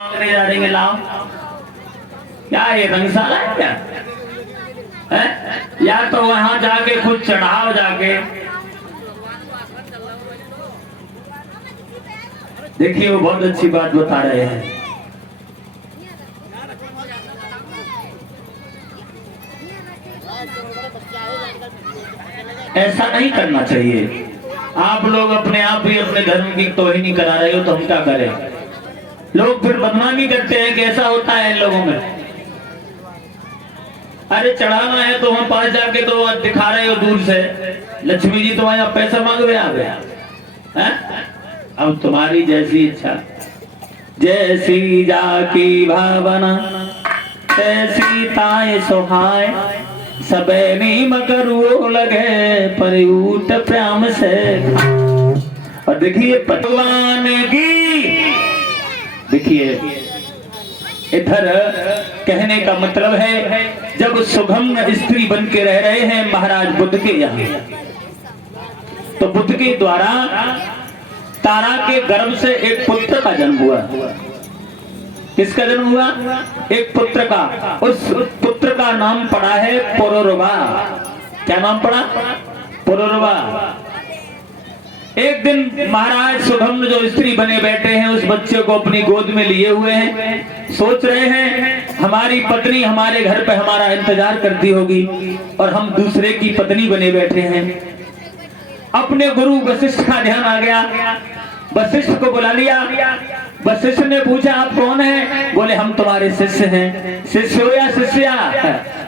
नहीं जा रही लाओ, क्या ये रंगशाला है क्या है? या तो वहां जाके खुद चढ़ाओ जाके। देखिए वो बहुत अच्छी बात बता रहे हैं। ऐसा नहीं करना चाहिए। आप लोग अपने आप ही अपने धर्म की तौहीन करा रहे हो तो हम क्या करें? लोग फिर बदनामी करते हैं कि ऐसा होता है इन लोगों में। अरे चढ़ाना है तो वहां पास जाके तो दिखा रहे हो दूर से, लक्ष्मी जी तुम्हारे यहाँ पैसा मांग रहे आ गया है? अब तुम्हारी जैसी इच्छा, जैसी जाकी भावना तैसी ताए सोहाय, सबे नीम करो लगे पर उठ प्रेम से। और देखिए भगवान की, देखिए इधर कहने का मतलब है जब सुगम्य स्त्री बन के रह रहे हैं महाराज बुद्ध के यहाँ, तो बुद्ध के द्वारा तारा के गर्भ से एक पुत्र का जन्म हुआ। किसका जन्म हुआ? एक पुत्र का। उस पुत्र का नाम पड़ा है पुरुरवा। क्या नाम पड़ा? पुरुरवा। एक दिन महाराज सुगम्य जो स्त्री बने बैठे हैं उस बच्चे को अपनी गोद में लिए हुए हैं, सोच रहे हैं हमारी पत्नी हमारे घर पे हमारा इंतजार करती होगी और हम दूसरे की पत्नी बने बैठे हैं। अपने गुरु वशिष्ठ का ध्यान आ गया, वशिष्ठ को बुला लिया। वशिष्ठ ने पूछा आप कौन हैं? बोले हम तुम्हारे शिष्य हैं। शिष्य हो या शिष्या?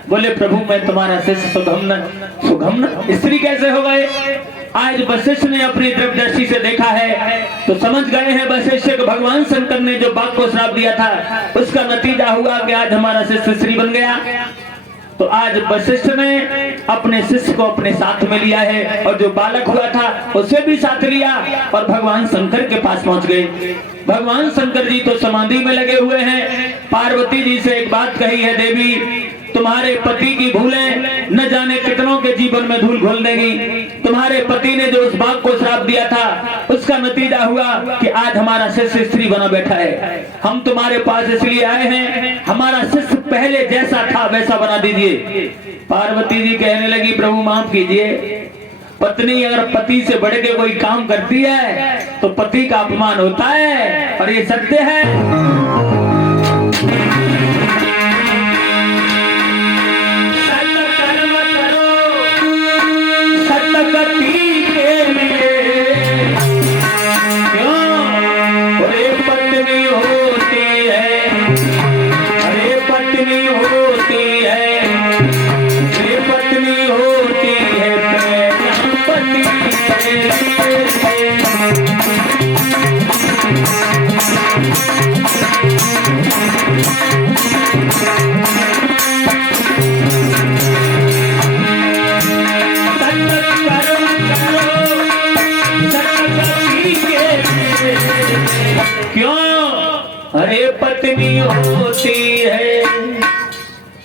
बोले प्रभु मैं तुम्हारा शिष्य सुगम्य। सुगम्य स्त्री कैसे हो गए? आज वशिष्ठ ने अपनी दृष्टि से देखा है तो समझ गए हैं वशिष्ठ को भगवान शंकर ने जो बाघ को श्राप दिया था उसका नतीजा हुआ कि आज हमारा शिष्य श्री बन गया। तो आज वशिष्ठ ने अपने शिष्य को अपने साथ में लिया है और जो बालक हुआ था उसे भी साथ लिया और भगवान शंकर के पास पहुंच गए। भगवान शंकर जी तो समाधि में लगे हुए हैं। पार्वती जी से एक बात कही है, देवी तुम्हारे पति की भूलें न जाने कितनों के जीवन में धूल घोल देंगी। तुम्हारे पति ने जो उस बाघ को श्राप दिया था उसका नतीजा हुआ कि आज हमारा शिष्य स्त्री बना बैठा है। हम तुम्हारे पास इसलिए आए हैं हमारा शिष्य पहले जैसा था वैसा बना दीजिए। पार्वती जी कहने लगी प्रभु माफ कीजिए, पत्नी अगर पति से बढ़ के कोई काम करती है तो पति का अपमान होता है और ये सत्य है। अरे पत्नी होती है,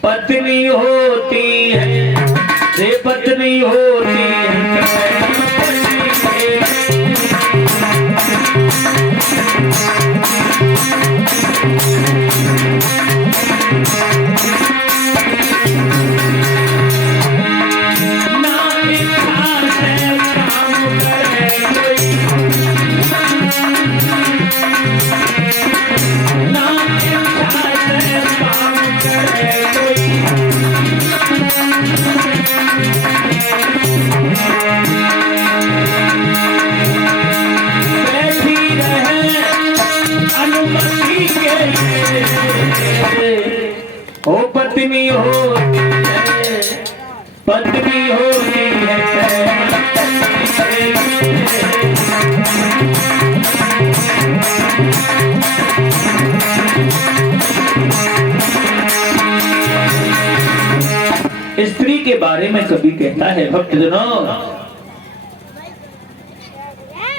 पत्नी होती है, रे पत्नी होती है। ओ पत्नी होती है, पत्नी होती है। स्त्री के बारे में कभी कहता है भक्तजनों,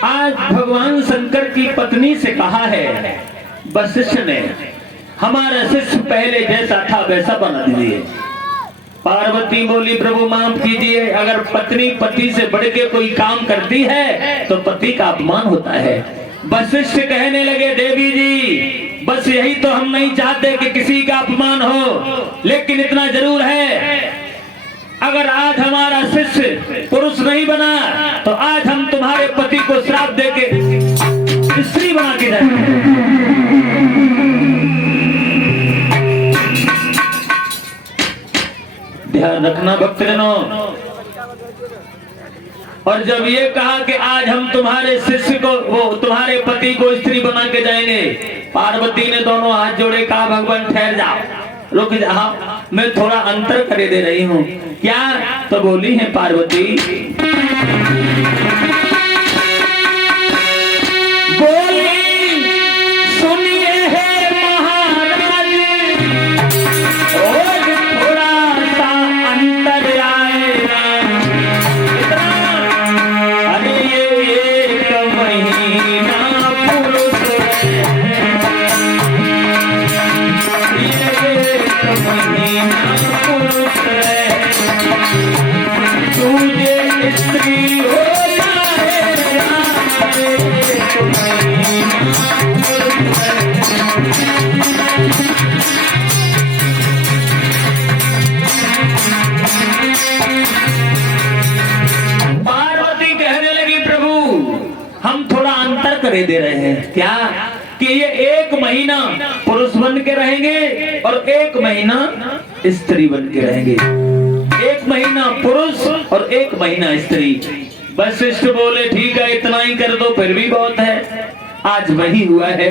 आज भगवान शंकर की पत्नी से कहा है वशिष्ठ ने हमारा शिष्य पहले जैसा था वैसा बना दीजिए। पार्वती बोली प्रभु माफ कीजिए, अगर पत्नी पति से बढ़ के कोई काम करती है तो पति का अपमान होता है। वशिष्ठ कहने लगे देवी जी बस यही तो हम नहीं चाहते कि किसी का अपमान हो, लेकिन इतना जरूर है, अगर आज हमारा शिष्य पुरुष नहीं बना तो आज हम तुम्हारे पति को श्राप देके स्त्री बना के जाएंगे। ध्यान रखना भक्तजनों। और जब ये कहा कि आज हम तुम्हारे शिष्य को, वो तुम्हारे पति को स्त्री बना के जाएंगे, पार्वती ने दोनों हाथ जोड़े, कहा भगवान ठहर जाओ, रुक जाओ, मैं थोड़ा अंतर कर दे रही हूँ। क्या? तो बोली है पार्वती, बोली सुनिए है महाराज, और थोड़ा सा अंतर आएगा। अरे ये एक महीना पुरुष है, महीना पुरुष है, तुझे स्त्री हो जाए, पार्वती कहने लगी प्रभु हम थोड़ा अंतर करे दे रहे हैं। क्या? कि ये एक महीना पुरुष बन के रहेंगे और एक महीना स्त्री बन के रहेंगे, एक महीना पुरुष और एक महीना स्त्री। वशिष्ठ बोले ठीक है, इतना ही कर दो, फिर भी बहुत है। आज वही हुआ है,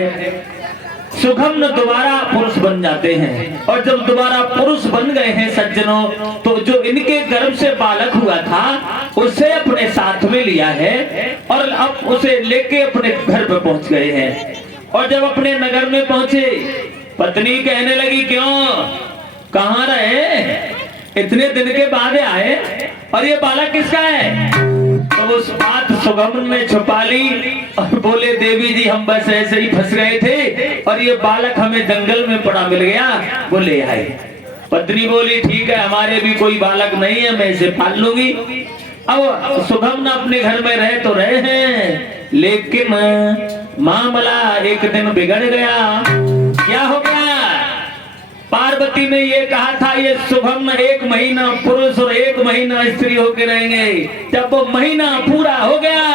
सुगम्न दोबारा पुरुष बन जाते हैं, और जब दोबारा पुरुष बन गए हैं सज्जनों, तो जो इनके गर्भ से बालक हुआ था उसे अपने साथ में लिया है और अब उसे लेके अपने घर पर पहुंच गए हैं। और जब अपने नगर में पहुंचे, पत्नी कहने लगी क्यों, कहाँ रहे, इतने दिन के बाद आए, और ये बालक किसका है? तो उस बात सुगमन ने छुपा ली और बोले देवी जी हम बस ऐसे ही फंस गए थे और ये बालक हमें जंगल में पड़ा मिल गया, वो ले आए। पत्नी बोली ठीक है, हमारे भी कोई बालक नहीं है, मैं इसे पाल लूंगी। अब सुगमन अपने घर में रहे तो रहे हैं, लेकिन मामला एक दिन बिगड़ गया। क्या हो गया? पार्वती ने ये कहा था ये सुगम्न एक महीना पुरुष और एक महीना स्त्री होके रहेंगे। जब वो महीना पूरा हो गया,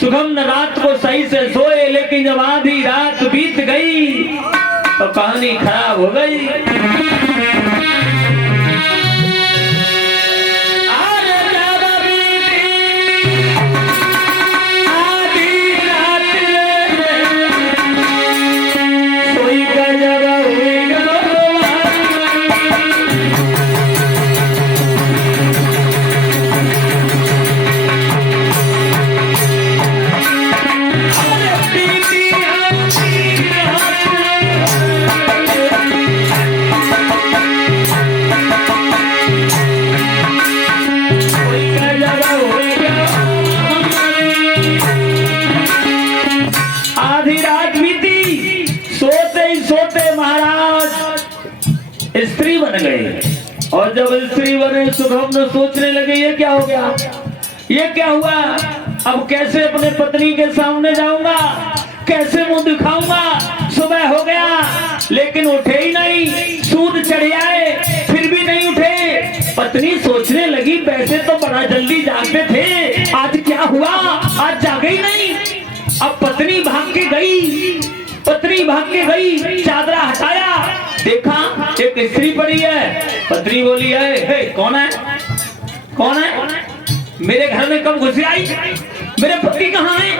सुगम्न रात को सही से सोए, लेकिन जब आधी रात बीत गई तो कहानी खराब हो गई। स्त्री बन गए, और जब स्त्री बने सुगम्न सोचने लगे ये क्या हो गया, ये क्या हुआ, अब कैसे अपने पत्नी के सामने जाऊंगा, कैसे मुंह दिखाऊंगा। सुबह हो गया लेकिन उठे ही नहीं, सूद चढ़ आए फिर भी नहीं उठे। पत्नी सोचने लगी वैसे तो बड़ा जल्दी जागते थे, आज क्या हुआ, आज जागे ही नहीं। अब पत्नी भाग के गई, पत्नी भाग के गई, चादरा हटाया, देखा एक स्त्री पड़ी है। पत्नी बोली है कौन है, कौन है, मेरे घर में कब घुस आई, मेरे पति कहाँ है?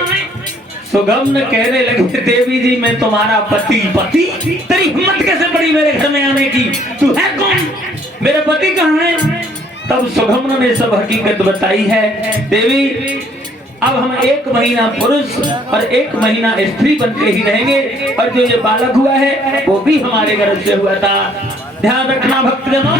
सुगम्न कहने लगे देवी जी मैं तुम्हारा पति। पति? तेरी हिम्मत कैसे पड़ी मेरे घर में आने की, तू है कौन, मेरे पति कहाँ है? तब सुगम्न ने सब हकीकत बताई है। देवी अब हम एक महीना पुरुष और एक महीना स्त्री बन के ही रहेंगे, और जो ये बालक हुआ है वो भी हमारे गर्भ से हुआ था। ध्यान रखना भक्तजनों।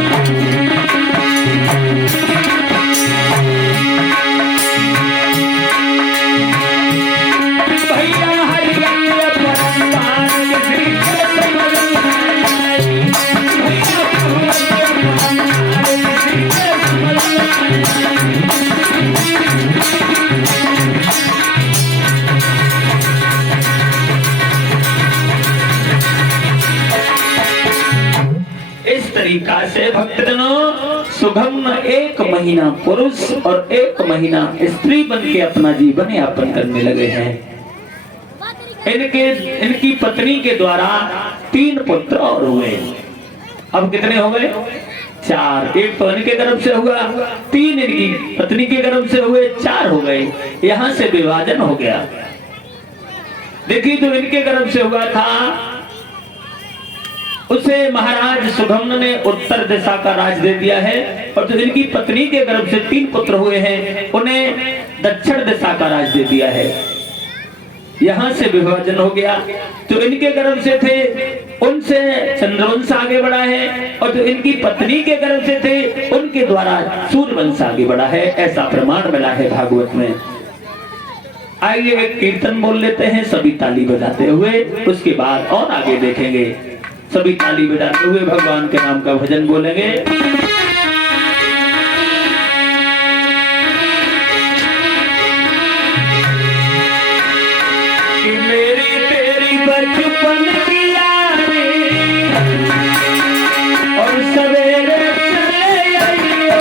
तरीका से भक्तजनों सुगम्न 1 महीना पुरुष और 1 महीना स्त्री बन के अपना जीवन यापन करने लगे हैं। इनकी पत्नी के द्वारा 3 पुत्र और हुए। अब कितने हो गए? 4। एक तो इनके गर्भ से हुआ, 3 इनकी पत्नी के गर्भ से हुए, 4 हो गए। यहां से विभाजन हो गया। देखिए जो इनके गर्भ से हुआ था उसे महाराज सुगम्न ने उत्तर दिशा का राज दे दिया है, और जो इनकी पत्नी के गर्भ से 3 पुत्र हुए हैं उन्हें दक्षिण दिशा का राज दे दिया है। यहां से विभाजन हो गया। जो इनके गर्भ से थे उनसे चंद्रवंश आगे बढ़ा है, और जो इनकी पत्नी के गर्भ से थे उनके द्वारा सूर्यवंश आगे बढ़ा है। ऐसा प्रमाण मिला है भागवत में। आइए एक कीर्तन बोल लेते हैं सभी ताली बजाते हुए, उसके बाद और आगे देखेंगे। सभी ताली बजाते हुए भगवान के नाम का भजन बोलेंगे। कि मेरी तेरी बचपन की यारी और सवेरे चले आइयो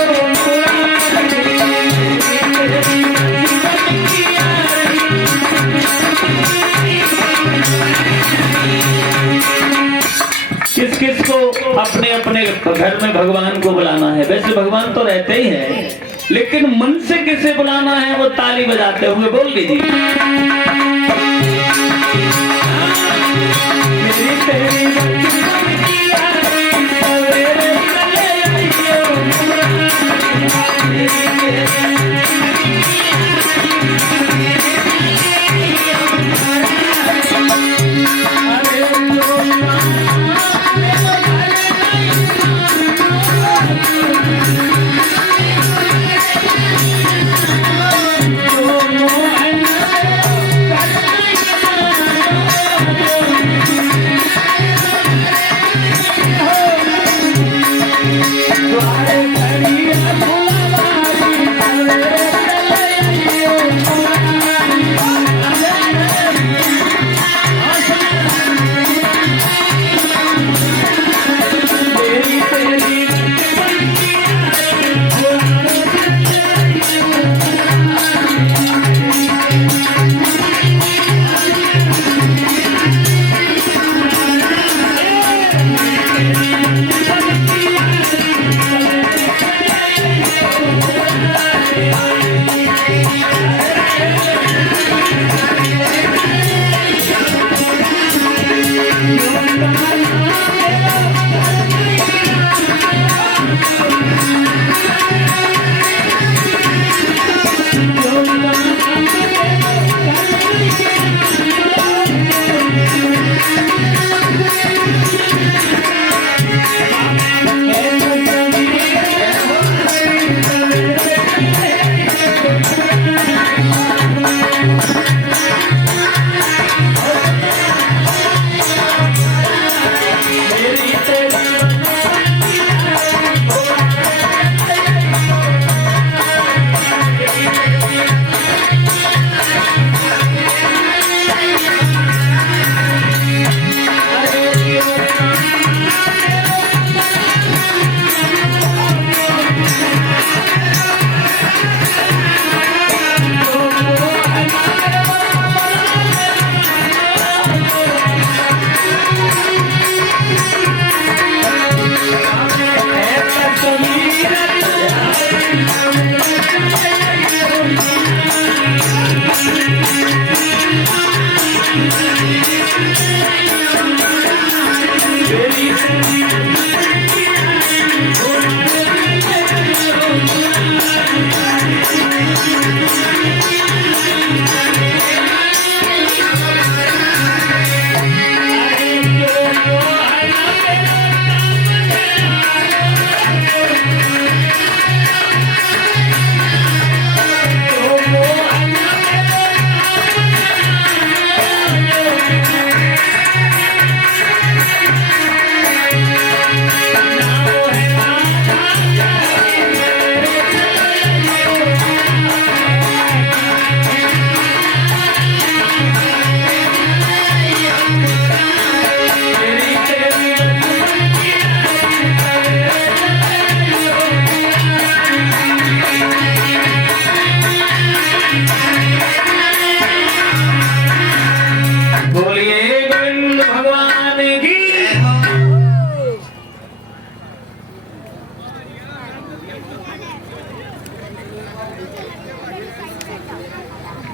किस किस को अपने अपने घर में भगवान को बुलाना है। वैसे भगवान तो रहते ही हैं, लेकिन मन से किसे बुलाना है वो ताली बजाते हुए बोल लीजिए। मेरी तेरी बचपन की यारी सवेरे चले आइयो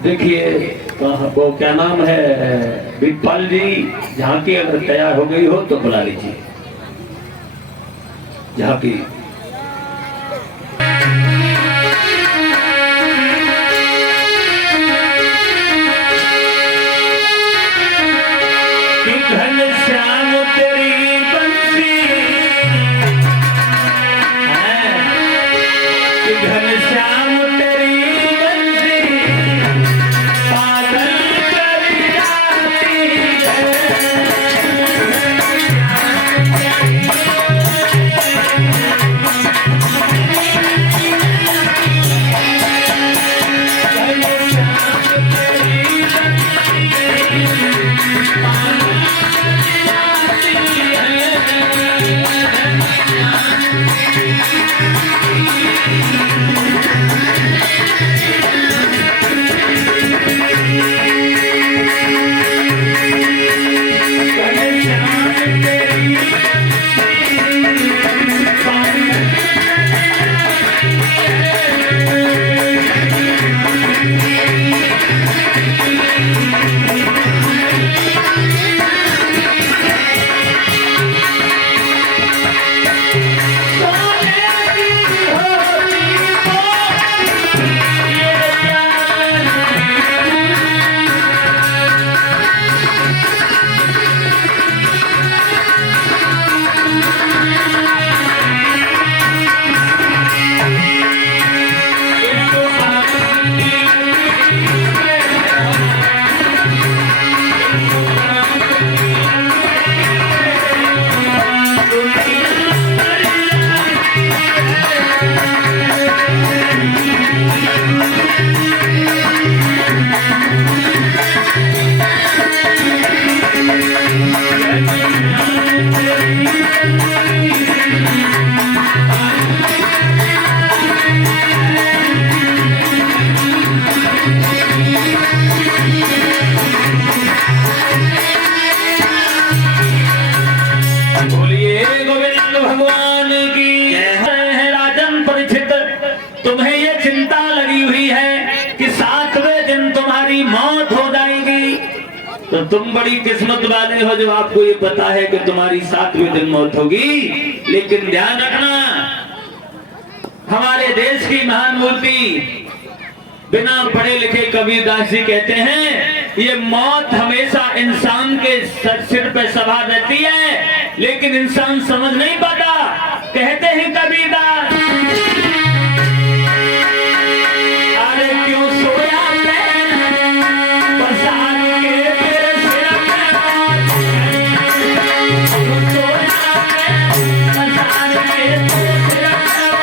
देखिए वो क्या नाम है, वीरपाल जी, झांकी अगर तैयार हो गई हो तो बुला लीजिए झांकी। घनश्याम तेरी बंसी, घनश्याम तेरी बंसी पागल कर जाती तुम्हें ये चिंता लगी हुई है कि 7वें दिन तुम्हारी मौत हो जाएगी, तो तुम बड़ी किस्मत वाले हो जब आपको ये पता है कि तुम्हारी 7वें दिन मौत होगी। लेकिन ध्यान रखना, हमारे देश की महान मूर्ति बिना पढ़े लिखे कबीरदास जी कहते हैं, ये मौत हमेशा इंसान के सिर पे सवार रहती है, लेकिन इंसान समझ नहीं पाता। कहते हैं कबीरदास, अरे क्यों सोया पसार के तेरे सिर पे मौत, क्यों सोया पसार के तेरे सिर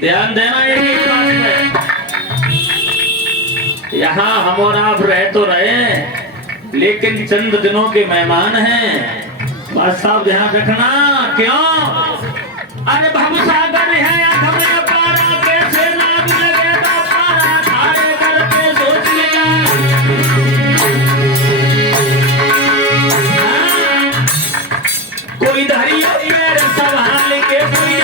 ध्यान देना एक बात में, यहाँ हम और आप रह तो रहे हैं, लेकिन चंद दिनों के मेहमान हैं। बात साफ ध्यान रखना। क्यों? अरे भवसागर है या घबरा पारा, कैसे नाम लगे तो पारा, खाए घर पे सोच लिया। कोई धरी पैर संभाल के, कोई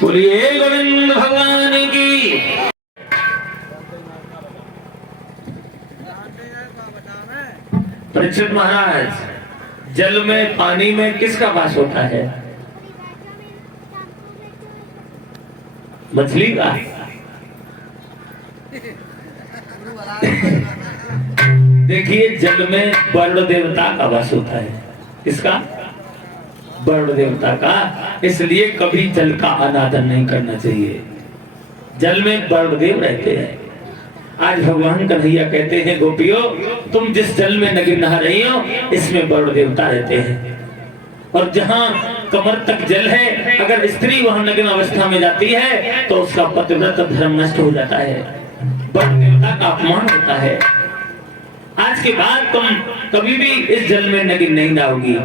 बोलिए गोविंद भगवान की। परीक्षित महाराज, जल में पानी में किसका वास होता है? मछली का। देखिए, जल में वरुण देवता का वास होता है। किसका? वरुण देवता का। इसलिए कभी जल का अनादर नहीं करना चाहिए। जल में वरुण देव रहते हैं। आज भगवान कन्हैया कहते हैं, गोपियों तुम जिस जल में नगिन नहा रही हो, इसमें वरुण देवता रहते हैं। और जहाँ कमर तक जल है, अगर स्त्री वहां नग्न अवस्था में जाती है तो उसका पतिव्रत धर्म नष्ट हो जाता है, वरुण देवता का अपमान होता है। आज के बाद तुम कभी भी इस जल में नगिन नहीं नहाओगी।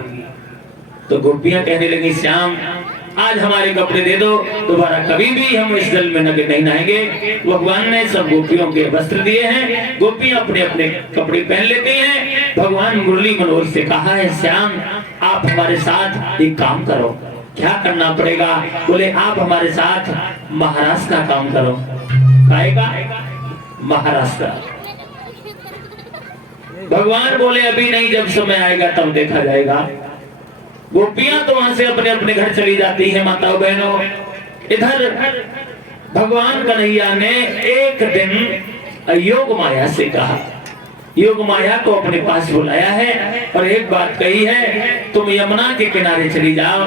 तो गोपियां कहने लगी, श्याम आज हमारे कपड़े दे दो, दोबारा कभी भी हम इस जल में नग्न नहीं नहाएंगे। भगवान ने सब गोपियों के वस्त्र दिए हैं, गोपियां अपने अपने कपड़े पहन लेती हैं। भगवान मुरली मनोहर से कहा है, श्याम आप हमारे साथ एक काम करो। क्या करना पड़ेगा? बोले आप हमारे साथ महाराष्ट्र का काम करो। काएगा? महाराष्ट्र। भगवान बोले अभी नहीं, जब समय आएगा तब देखा जाएगा। गोपियां तो वहां से अपने अपने घर चली जाती हैं। माताओं बहनों, इधर भगवान कन्हैया ने एक दिन योग माया से कहा, योग माया को अपने पास बुलाया है और एक बात कही है, तुम यमुना के किनारे चली जाओ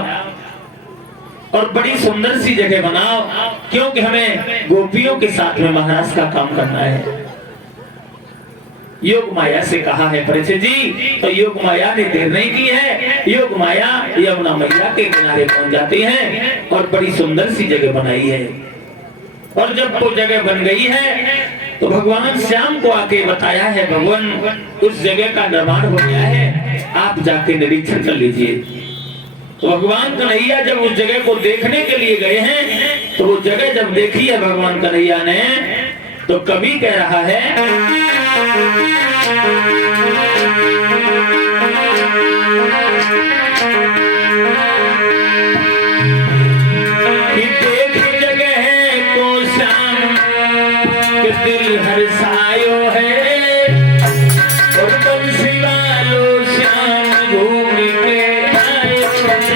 और बड़ी सुंदर सी जगह बनाओ, क्योंकि हमें गोपियों के साथ में महाराज का काम करना है। योग माया से कहा है परीक्षित जी। तो योग माया ने देर नहीं की है। योग माया यमुना मैया के किनारे पहुंच जाती है और बड़ी सुंदर सी जगह बनाई है। और जब वो जगह बन गई है तो भगवान श्याम को आके बताया है, भगवान उस जगह का निर्माण हो गया है, आप जाके निरीक्षण कर लीजिए। तो भगवान कन्हैया जब उस जगह को देखने के लिए गए हैं, तो वो जगह जब देखी है भगवान कन्हैया ने, तो कवि कह रहा है कि देख जगह को श्याम के दिल हर्षायो है, और बंसी वालो श्याम घूम के आयो है।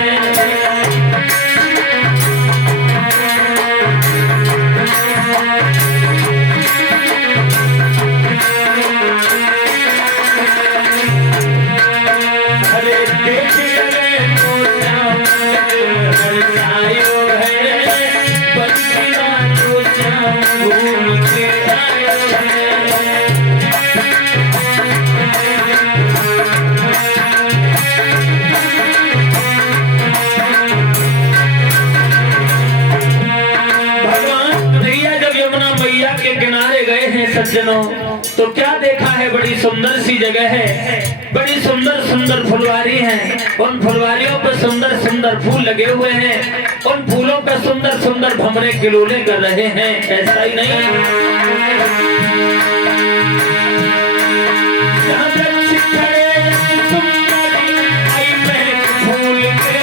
सज्जनों, तो क्या देखा है? बड़ी सुंदर सी जगह है, बड़ी सुंदर सुंदर फुलवारी है। उन फुलवारियों पर सुंदर सुंदर फूल लगे हुए हैं, उन फूलों पर सुंदर सुंदर भंवरे किलोले कर रहे हैं। ऐसा ही नहीं, फूल के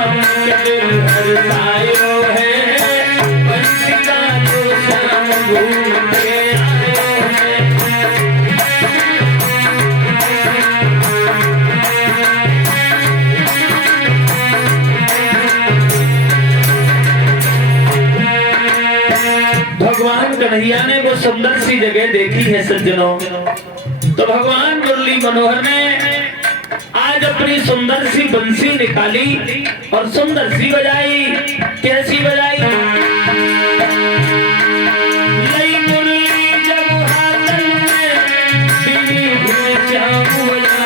श्याम के दिल हरसायो है, बंसी वालो श्याम घूम के आयो है। भगवान कन्हैया ने वो सुंदर सी जगह देखी है सज्जनों, तो भगवान मुरली मनोहर ने आज अपनी सुंदर सी बंसी निकाली और सुंदर सी बजाई। कैसी बजाई? लई मुरली जब हाथन में, बीवी भी श्याम बजाई।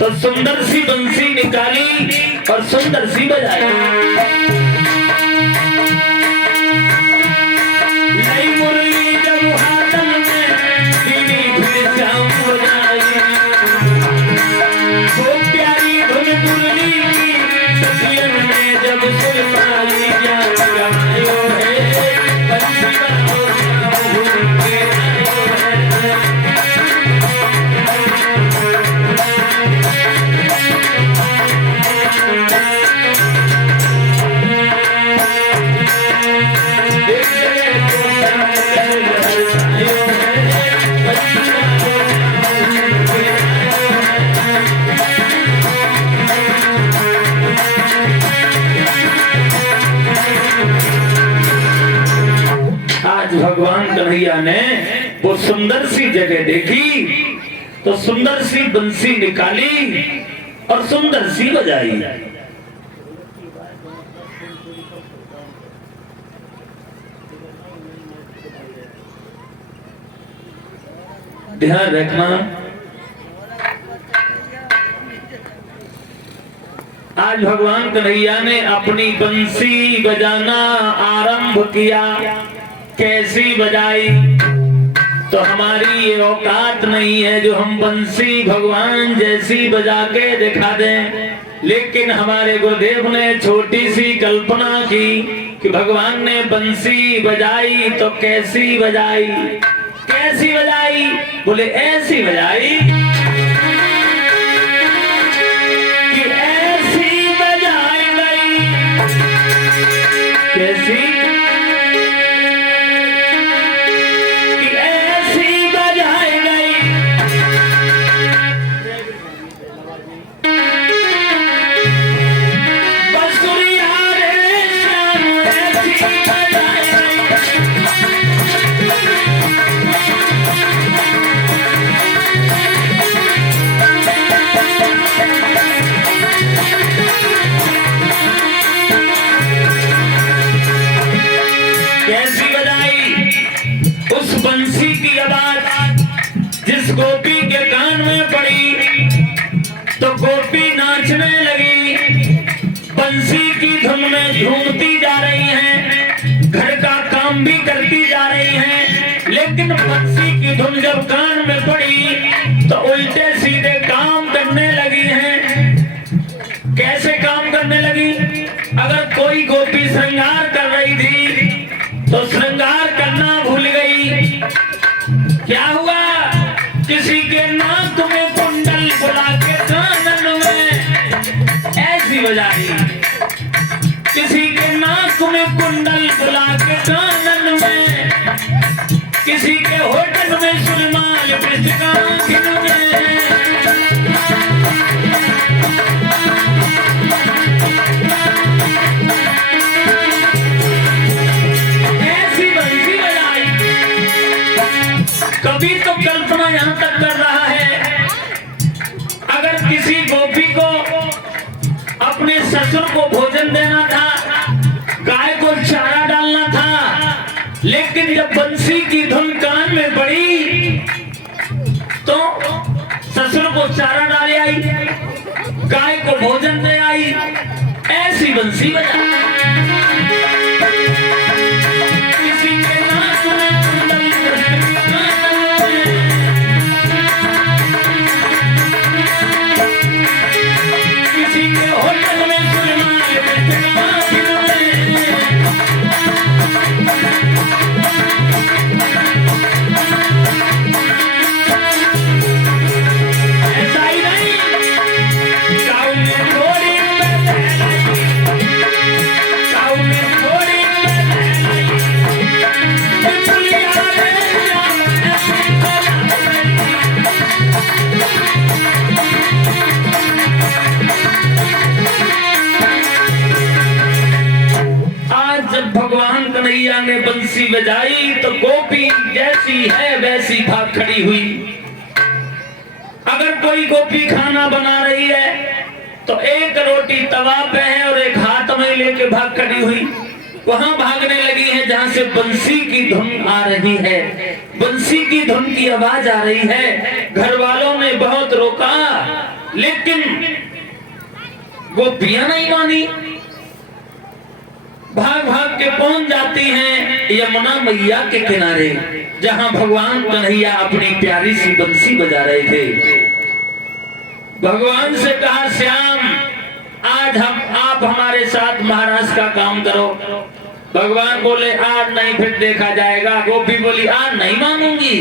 तो सुंदर सी बंसी निकाली और सुंदर सी बजाई। नई मुरली जब हाथन में, बीवी भी श्याम बजाई। वो प्यारी धुन मुरली की, सखियन ने जब सुर पाई। गायो है बंसी वालो श्याम घूम के आयो है। आज भगवान कन्हैया ने वो सुंदर सी जगह देखी, तो सुंदर सी बंसी निकाली और सुंदर सी बजाई। ध्यान रखना, आज भगवान कन्हैया ने अपनी बंसी बजाना आरंभ किया। कैसी बजाई? तो हमारी ये औकात नहीं है जो हम बंसी भगवान जैसी बजा के दिखा दें, लेकिन हमारे गुरुदेव ने छोटी सी कल्पना की कि भगवान ने बंसी बजाई तो कैसी बजाई। कैसी बजाई? बोले ऐसी बजाई कि ऐसी बजाई गई। कैसी? बंसी की आवाज जिस गोपी के कान में पड़ी तो गोपी नाचने लगी, बंसी की धुन में झूमती जा रही हैं, घर का काम भी करती जा रही हैं, लेकिन बंसी की धुन जब कान में पड़ी तो उल्टे सीधे काम करने लगी हैं। कैसे काम करने लगी? अगर कोई गोपी श्रृंगार कर रही थी तो श्रृंगार करना भूल गई। क्या हुआ? किसी के नाक में कुंडल बुला के कानन में ऐसी बजाई। किसी के नाक में कुंडल बुला के कानन में, किसी के होठन में सुरमा लिपस्टिक आँखिन में। दिन जब बंसी की धुन कान में पड़ी तो ससुर को चारा डाले आई, गाय को भोजन दे आई, ऐसी बंसी बजा। किसी के नाक में कुंडल है, किसी के होठन में सुरमा भगवान कन्हैया ने बंसी बजाई तो गोपी जैसी है वैसी भाग खड़ी हुई। अगर कोई गोपी खाना बना रही है तो एक रोटी तवा पे है और एक हाथ में लेके भाग खड़ी हुई, वहां भागने लगी है जहां से बंसी की धुन आ रही है, बंसी की धुन की आवाज आ रही है। घर वालों ने बहुत रोका लेकिन गोपियां नहीं मानी, भाग भाग के पहुंच जाती हैं यमुना मैया के किनारे जहां भगवान कन्हैया अपनी प्यारी सी बंसी बजा रहे थे। भगवान से कहा, श्याम आज आप हमारे साथ महाराज का काम करो। भगवान बोले आज नहीं, फिर देखा जाएगा। गोपी बोली आज नहीं मानूंगी,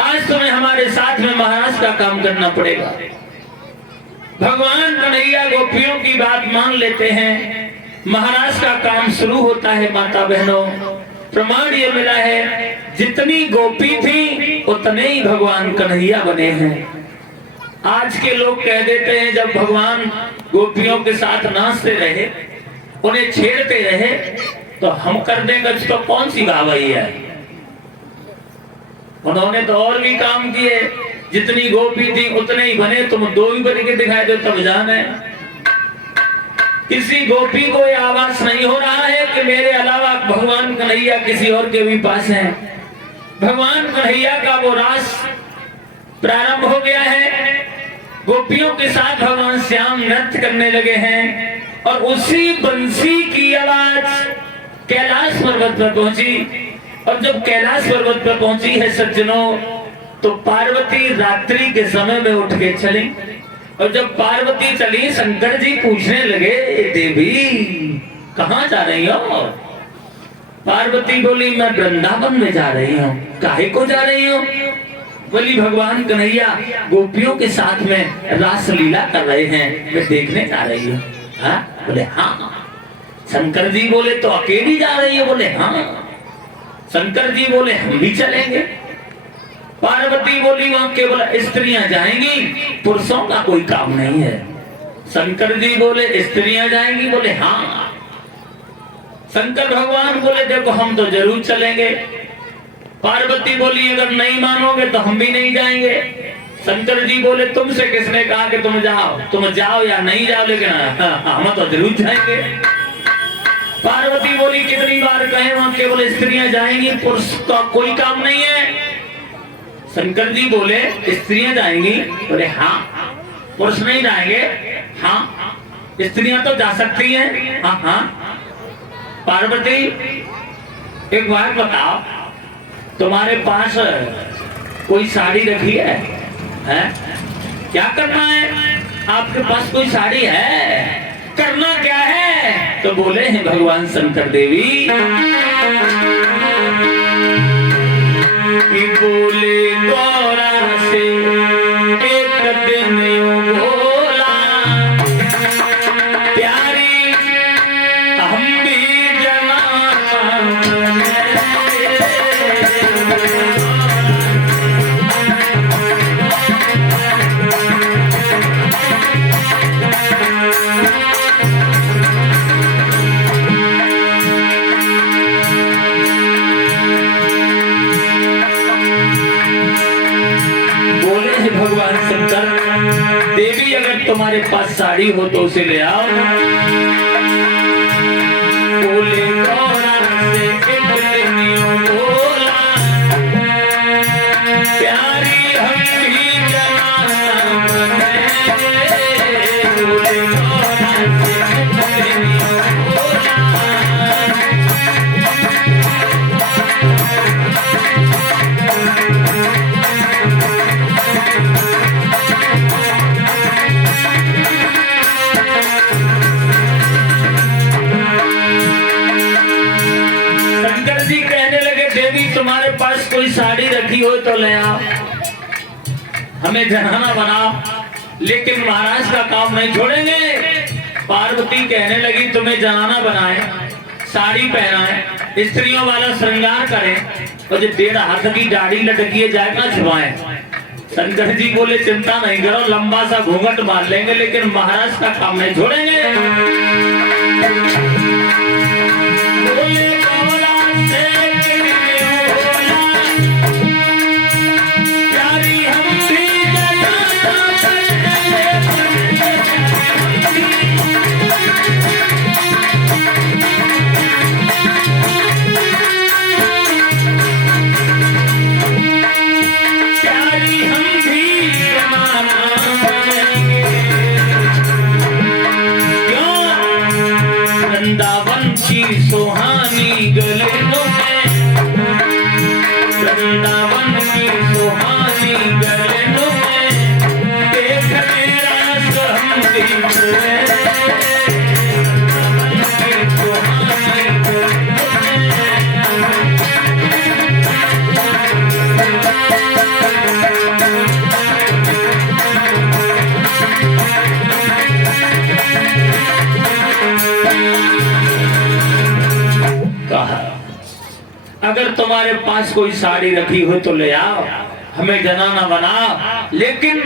आज तुम्हें हमारे साथ में महाराज का काम करना पड़ेगा। भगवान कन्हैया गोपियों की बात मान लेते हैं, महाराज का काम शुरू होता है। माता बहनों, प्रमाण ये मिला है जितनी गोपी थी उतने ही भगवान कन्हैया बने हैं। आज के लोग कह देते हैं जब भगवान गोपियों के साथ नाचते रहे, उन्हें छेड़ते रहे तो हम कर देंगे, तो कौन सी गावई है। उन्होंने तो और भी काम किए, जितनी गोपी थी उतने ही बने, तुम दो ही बन के दिखाई दो तब जाने। किसी गोपी को यह आवाज नहीं हो रहा है कि मेरे अलावा भगवान कन्हैया किसी और के भी पास हैं। भगवान कन्हैया का वो रास प्रारंभ हो गया है। गोपियों के साथ भगवान श्याम नृत्य करने लगे हैं और उसी बंसी की आवाज कैलाश पर्वत पर पहुंची। और जब कैलाश पर्वत पर पहुंची है सज्जनों, तो पार्वती रात्रि के समय में उठ के चली। और जब पार्वती चली, शंकर जी पूछने लगे, देवी कहाँ जा रही हो? पार्वती बोली मैं वृंदावन में जा रही हूँ। काहे को जा रही हो? बोली भगवान कन्हैया गोपियों के साथ में रास लीला कर रहे हैं, मैं देखने जा रही हूँ। हाँ? बोले हाँ। शंकर जी बोले तो अकेली जा रही है? बोले हाँ। शंकर जी बोले हम भी चलेंगे। पार्वती बोली वहां केवल स्त्रियां जाएंगी, पुरुषों का कोई काम नहीं है। शंकर जी बोले स्त्रियां जाएंगी? बोले हाँ। शंकर भगवान बोले देखो हम तो जरूर चलेंगे। पार्वती बोली अगर नहीं मानोगे तो हम भी नहीं जाएंगे। शंकर जी बोले तुमसे किसने कहा कि तुम जाओ या नहीं जाओ, लेकिन हम तो जरूर जाएंगे। पार्वती बोली कितनी बार कहे वहां केवल स्त्रियां जाएंगी, पुरुष का कोई काम नहीं है। शंकर जी बोले स्त्रियां जाएंगी? बोले हाँ। पुरुष नहीं जाएंगे? हाँ। स्त्रियां तो जा सकती हैं? हाँ हाँ। पार्वती एक बात बताओ, तुम्हारे पास कोई साड़ी रखी है? हैं? क्या करना है? आपके पास कोई साड़ी है? करना क्या है? तो बोले हैं भगवान शंकर देवी कि बोले गौरा से एक दिन यूं बोला, प्यारी हम भी भगवान शंकर देवी अगर तुम्हारे पास साड़ी हो तो उसे ले आओ। बोले गौरा से एक दिन यूं बोला, तुम्हारे पास कोई साड़ी रखी हो तो ले आओ, हमें जनाना बनाओ, लेकिन महाराज का काम नहीं छोड़ेंगे। पार्वती कहने लगी तुम्हें जनाना बनाए, साड़ी पहनाए, स्त्रियों वाला श्रृंगार करें और जो 1.5 हाथ की दाढ़ी लटकी जाएगा छुपाए। शंकर जी बोले चिंता नहीं करो, लंबा सा घूंघट बांध लेंगे, लेकिन महाराज का काम नहीं छोड़ेंगे। बोले बोला से प्यारी हम भी वृंदावन की सुहानी गलियों में, वृंदावन की सुहानी गलियों में, देख मेरा हम की सुहानी अगर तुम्हारे पास कोई साड़ी रखी हो तो ले आओ, हमें जनाना बनाओ, लेकिन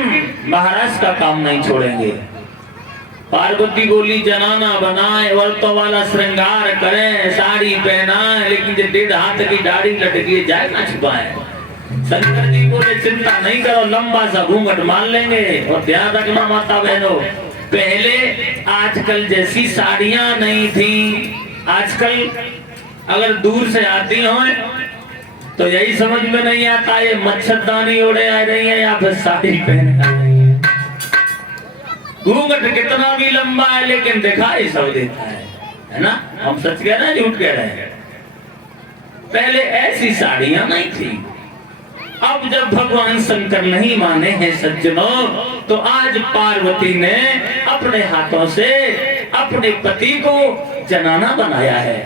महाराज का काम नहीं छोड़ेंगे। पार्वती बोली जनाना बनाए, वर्तों वाला श्रृंगार करें, साड़ी पहनाए, लेकिन जो 1.5 हाथ की दाढ़ी लटकी जाए ना छुपाए। शंकर जी बोले चिंता नहीं करो, लंबा सा घूंघट मान लेंगे। और ध्यान रखना माता बहनों, पहले आजकल जैसी साड़ियां नहीं थी। आजकल अगर दूर से आती हो तो यही समझ में नहीं आता ये मच्छरदानी ओढ़े आ रही है या फिर साड़ी पहने आ रही है। घूंघट कितना भी लंबा है लेकिन दिखाई सब देता है ना। हम सच कह रहे हैं झूठ कह रहे हैं? पहले ऐसी साड़ियां नहीं थी। अब जब भगवान शंकर नहीं माने हैं सज्जनों, तो आज पार्वती ने अपने हाथों से अपने पति को जनाना बनाया है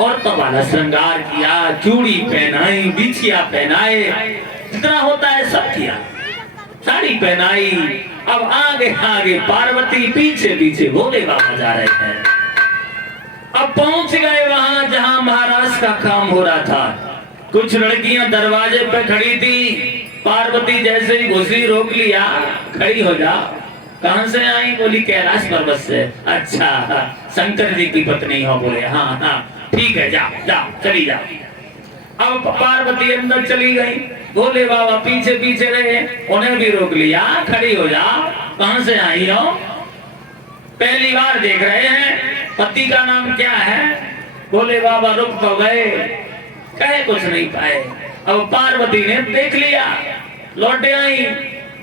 और तो वाला श्रृंगार किया, चूड़ी पहनाई, बिछिया पहनाए, जितना होता है सब किया, साड़ी पहनाई। अब आगे आगे पार्वती, पीछे पीछे भोले बाबा जा रहे हैं। अब पहुंच गए वहां जहां महाराज का काम हो रहा था। कुछ लड़कियां दरवाजे पे खड़ी थी। पार्वती जैसे ही घुसी रोक लिया, खड़ी हो जा। कहां से आई? बोली कैलाश पर्वत से। अच्छा, शंकर जी की पत्नी हो? बोले हाँ हाँ ठीक है, जाओ जाओ चली जाओ। अब पार्वती अंदर चली गई, भोले बाबा पीछे पीछे रहे, उन्हें भी रोक लिया, खड़ी हो जाओ। कहां से आई हो? पहली बार देख रहे हैं, पति का नाम क्या है? भोले बाबा रुक तो गए, कहे कुछ नहीं पाए। अब पार्वती ने देख लिया, लौटे आई,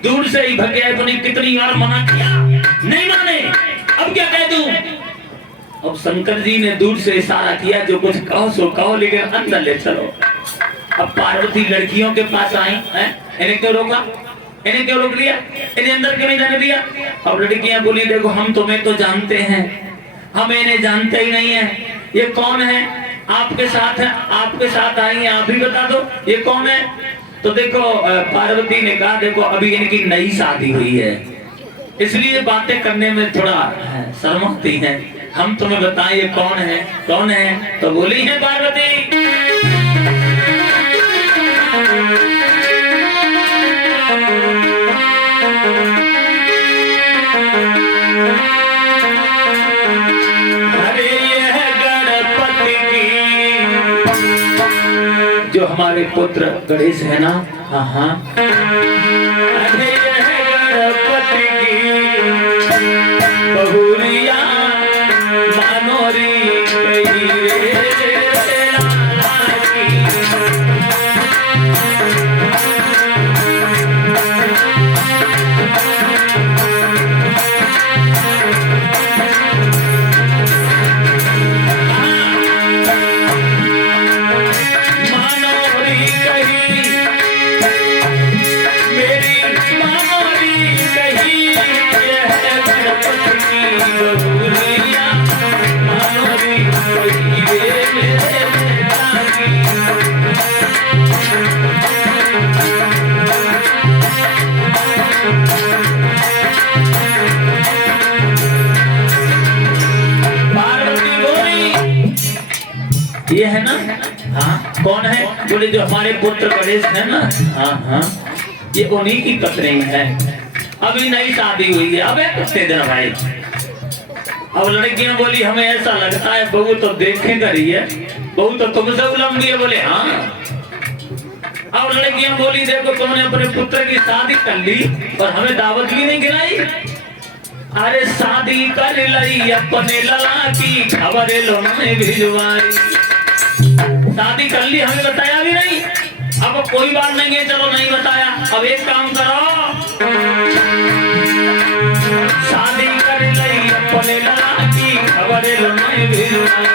दूर से ही भग गए। तूने कितनी बार मना किया, नहीं माने, अब क्या कह दूं? अब शंकर जी ने दूर से इशारा किया, जो कुछ कहो सो कहो, लेकिन अंदर ले चलो। अब पार्वती लड़कियों के पास आई, इन्हें क्यों रोका, इन्हें क्यों रोक लिया, इन्हें अंदर क्यों नहीं जाने दिया? अब लड़कियां बोली देखो हम तुम्हें तो जानते हैं, हम इन्हें जानते ही नहीं है, ये कौन है? आपके साथ है, आपके साथ आई है, आप ही बता दो ये कौन है। तो देखो पार्वती ने कहा देखो अभी इनकी नई शादी हुई है, इसलिए बातें करने में थोड़ा शर्म होती है। हम तुम्हें बताएं ये कौन है, कौन है? तो बोली है पार्वती। अरे ये गणपति की, जो हमारे पुत्र गणेश है ना, हाँ हाँ, अरे ये गणपति की बहुरिया मानोरी ये है ना? हाँ। कौन है? बोले जो हमारे पुत्र गणेश है ना। हाँ हाँ, ये उन्हीं की पत्नी है। अभी नई शादी हुई है, अबे कितने दिन भाई। अब लड़कियां बोली हमें ऐसा लगता है बहू तो देखे करी है, बहू तो तुमसे उलम्बी है। बोले हाँ। अब लड़कियां बोली देखो तुमने अपने पुत्र की शादी कर ली और हमें दावत भी नहीं खिलाई। अरे शादी कर ली अपने लला की खबर लो नहीं भिजवाई। शादी कर ली हमें बताया भी नहीं। अब कोई बात नहीं है, चलो नहीं बताया। अब एक काम करो, शादी कर ली अपने लला की खबर लो नहीं भिजवाई।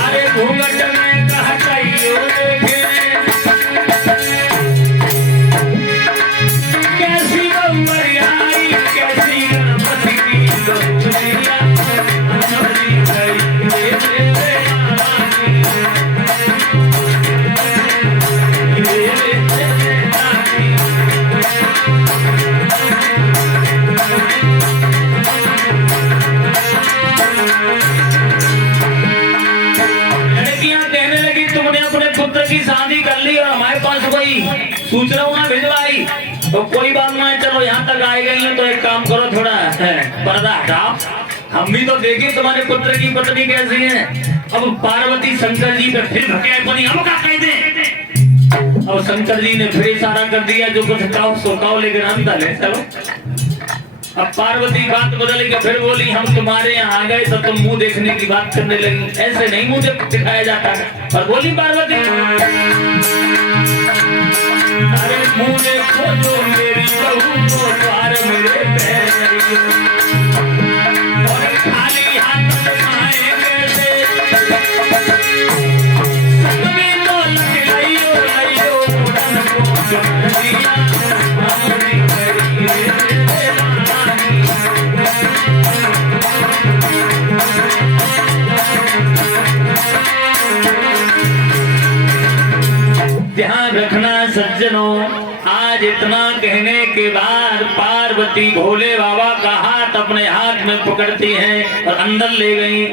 अरे घूंघट में कहा चाहिए देखे कैसी बम्बरियाई, कैसी गणपति की गौरिया नवरी गई की शादी कर ली और हमारे पास कोई सूचना ना भिजवाई। तो कोई बात नहीं, चलो यहाँ तक आए गई हैं तो एक काम करो, थोड़ा पर्दा हटाओ, हम भी तो देखें तुम्हारे पुत्र की पत्नी कैसी है। अब पार्वती शंकर जी पे फिर भके अपनी हम क्या कह दे। अब शंकर जी ने फिर इशारा कर दिया जो कुछ काओ सो काओ, लेकिन अंदर है चलो। अब पार्वती बात बदल के फिर बोली हम तुम्हारे यहाँ आ गए तो तुम मुंह देखने की बात करने लगी। ऐसे नहीं मुंह दिखाया जाता है। और बोली पार्वती अरे मुंह देखो तो मेरी बहू को द्वार मेरे पैर और खाली हाथ आए कैसे सबने तो लगियो लगियो उड़न को कर दिया हमने करी ध्यान रखना सज्जनों। आज इतना कहने के बाद पार्वती भोले बाबा का हाथ अपने हाथ में पकड़ती हैं और अंदर ले गई।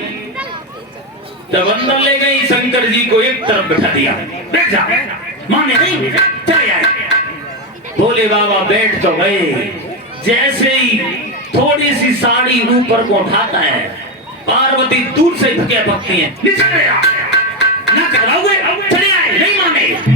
जब अंदर ले गई शंकर जी को एक तरफ बैठा दिया, बैठ जा, माने नहीं चले आए। भोले बाबा बैठ तो गए। जैसे ही थोड़ी सी साड़ी ऊपर को उठाता है, पार्वती दूर से धके पकती है, ना कराओगे, चले आए, नहीं माने।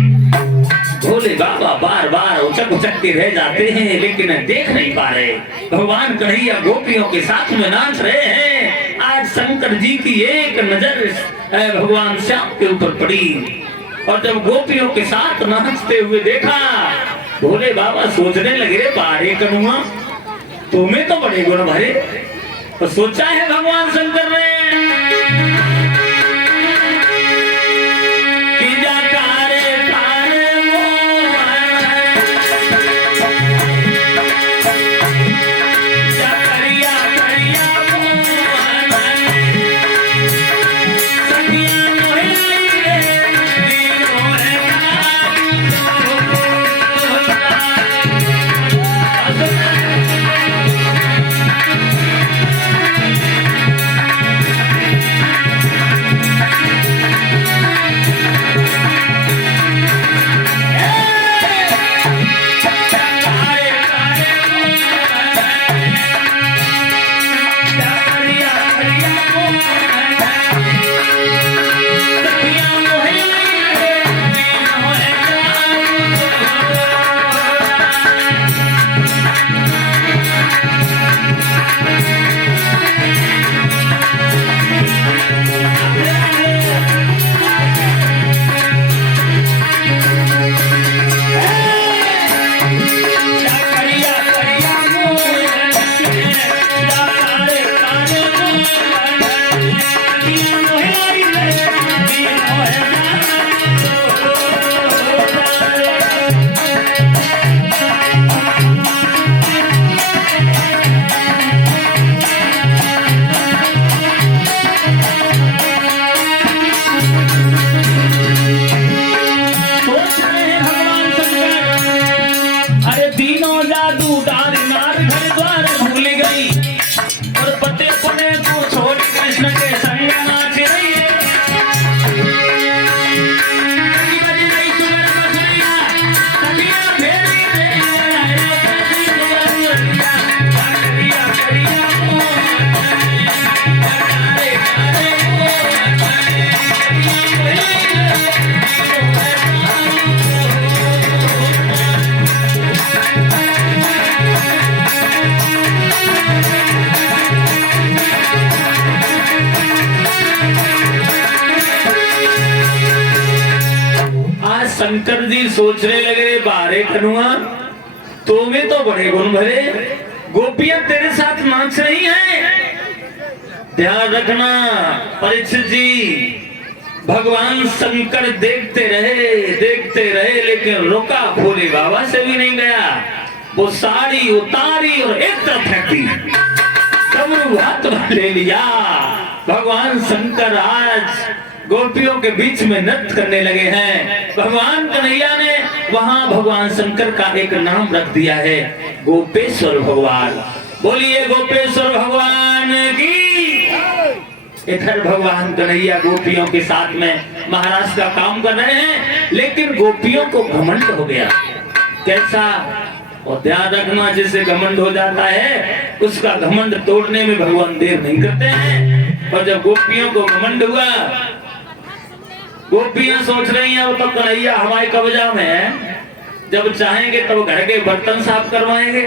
भोले बाबा बार बार उचक उचकते रह जाते हैं लेकिन देख नहीं पा रहे। भगवान कन्हैया गोपियों के साथ में नाच रहे हैं। आज शंकर जी की एक नजर भगवान श्याम के ऊपर पड़ी और जब गोपियों के साथ नाचते हुए देखा, भोले बाबा सोचने लगे बारे कनुआ तुम्हें तो बड़े गुण भरे। तो सोचा है भगवान शंकर ने कृष्ण के संग नाच रही है। शंकर जी सोचने लगे, बारे कनुआ तो में तो बड़े गुण भरे, गोपियां तेरे साथ नाच रही हैं। ध्यान रखना परीक्षित जी, भगवान शंकर देखते रहे लेकिन रुका भोले बाबा से भी नहीं गया। वो साड़ी उतारी और एक तरफ फेंकी, डमरू हाथ में ले लिया। भगवान शंकर आज गोपियों के बीच में नृत्य करने लगे हैं। भगवान कन्हैया ने वहां भगवान शंकर का एक नाम रख दिया है, गोपेश्वर भगवान। बोलिए गोपेश्वर भगवान की। इधर भगवान कन्हैया गोपियों के साथ में महाराज का काम कर रहे हैं, लेकिन गोपियों को घमंड हो गया। कैसा? और ध्यान रखना, जिससे घमंड हो जाता है उसका घमंड तोड़ने में भगवान देर नहीं करते हैं। और जब गोपियों को घमंड हुआ, गोपियां सोच रही हैं वो तो कन्हैया हमारे कब्जा में है, जब चाहेंगे तब घर के बर्तन साफ करवाएंगे,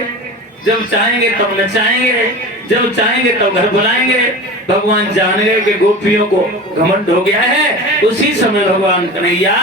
जब चाहेंगे तब नचाएंगे, जब चाहेंगे तब घर बुलाएंगे। भगवान जान गए कि गोपियों को घमंड हो गया है। उसी समय भगवान कन्हैया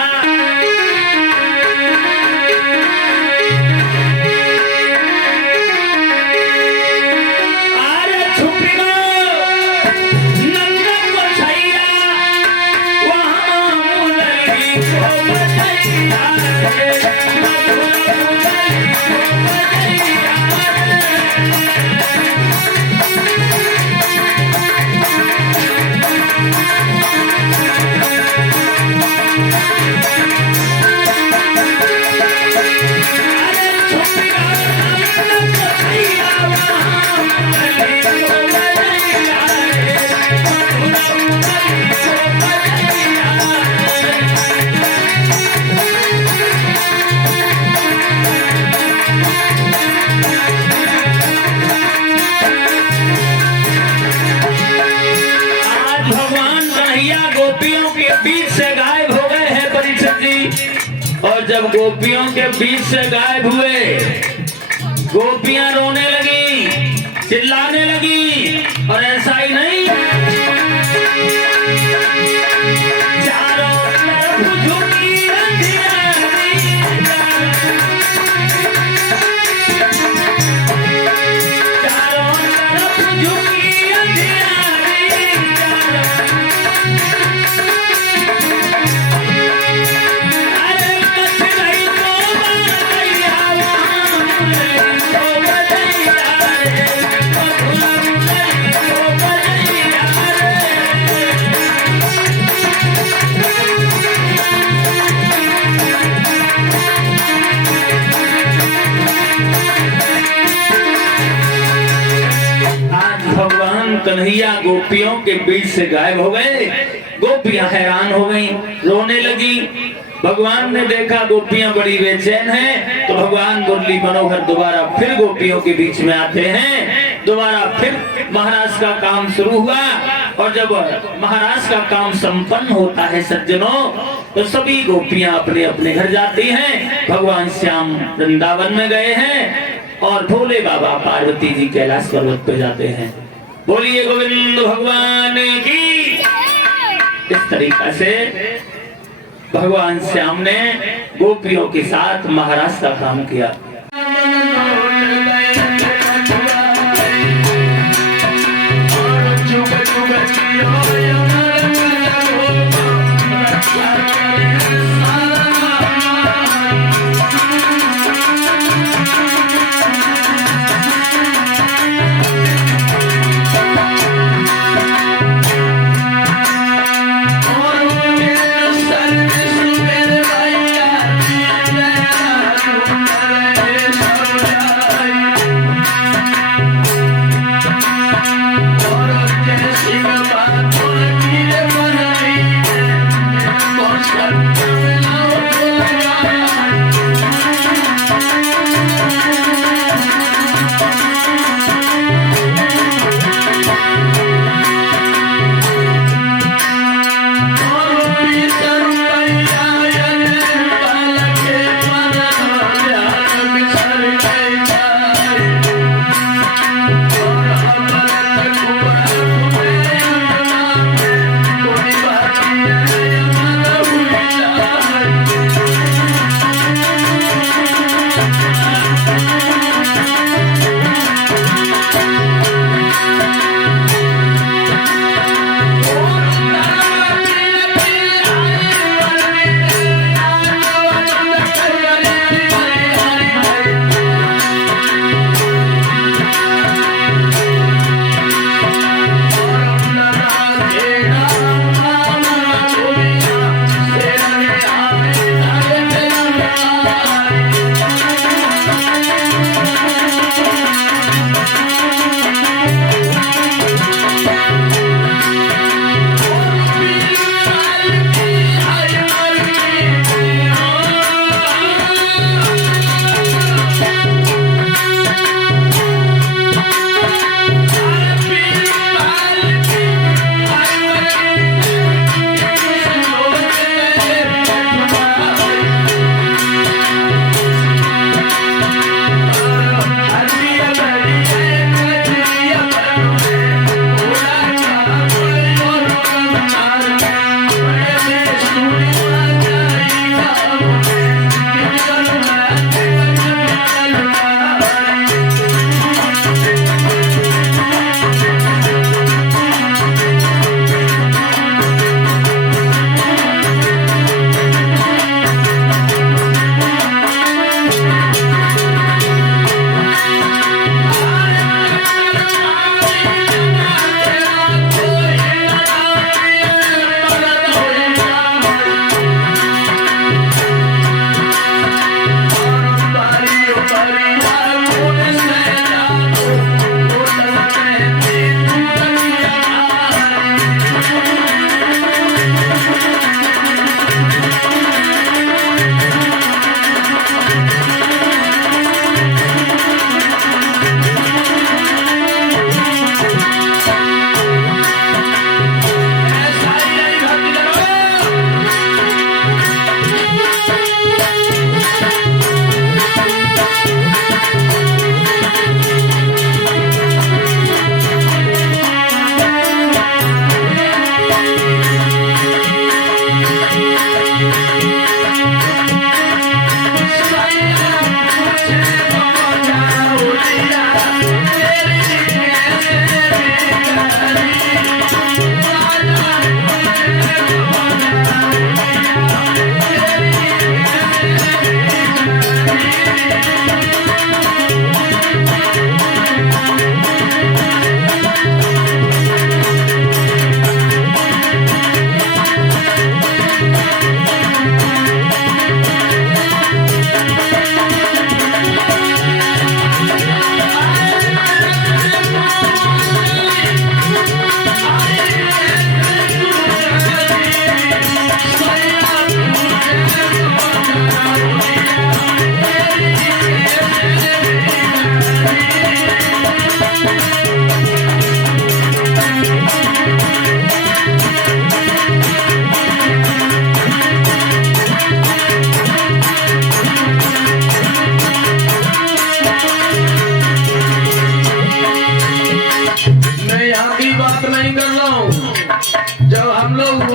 जब गोपियों के बीच से गायब हुए, गोपियां रोने लगी, चिल्लाने लगी। और ऐसा ही नहीं, चारों तरफ झूठी अंधियारी, चारों तरफ झूठी अंधियारी। कन्हैया गोपियों के बीच से गायब हो गए। गोपियां हैरान हो गईं, रोने लगी। भगवान ने देखा गोपियां बड़ी बेचैन हैं, तो भगवान मुरली मनोहर दोबारा फिर गोपियों के बीच में आते हैं। दोबारा फिर महाराज का काम शुरू हुआ। और जब महाराज का काम संपन्न होता है सज्जनों, तो सभी गोपियां अपने अपने घर जाती हैं। भगवान श्याम वृंदावन में गए हैं और भोले बाबा पार्वती जी कैलाश पर्वत पे जाते हैं। बोलिए गोविंद भगवान की। इस तरीका से भगवान श्याम ने गोपियों के साथ महाराज का काम किया।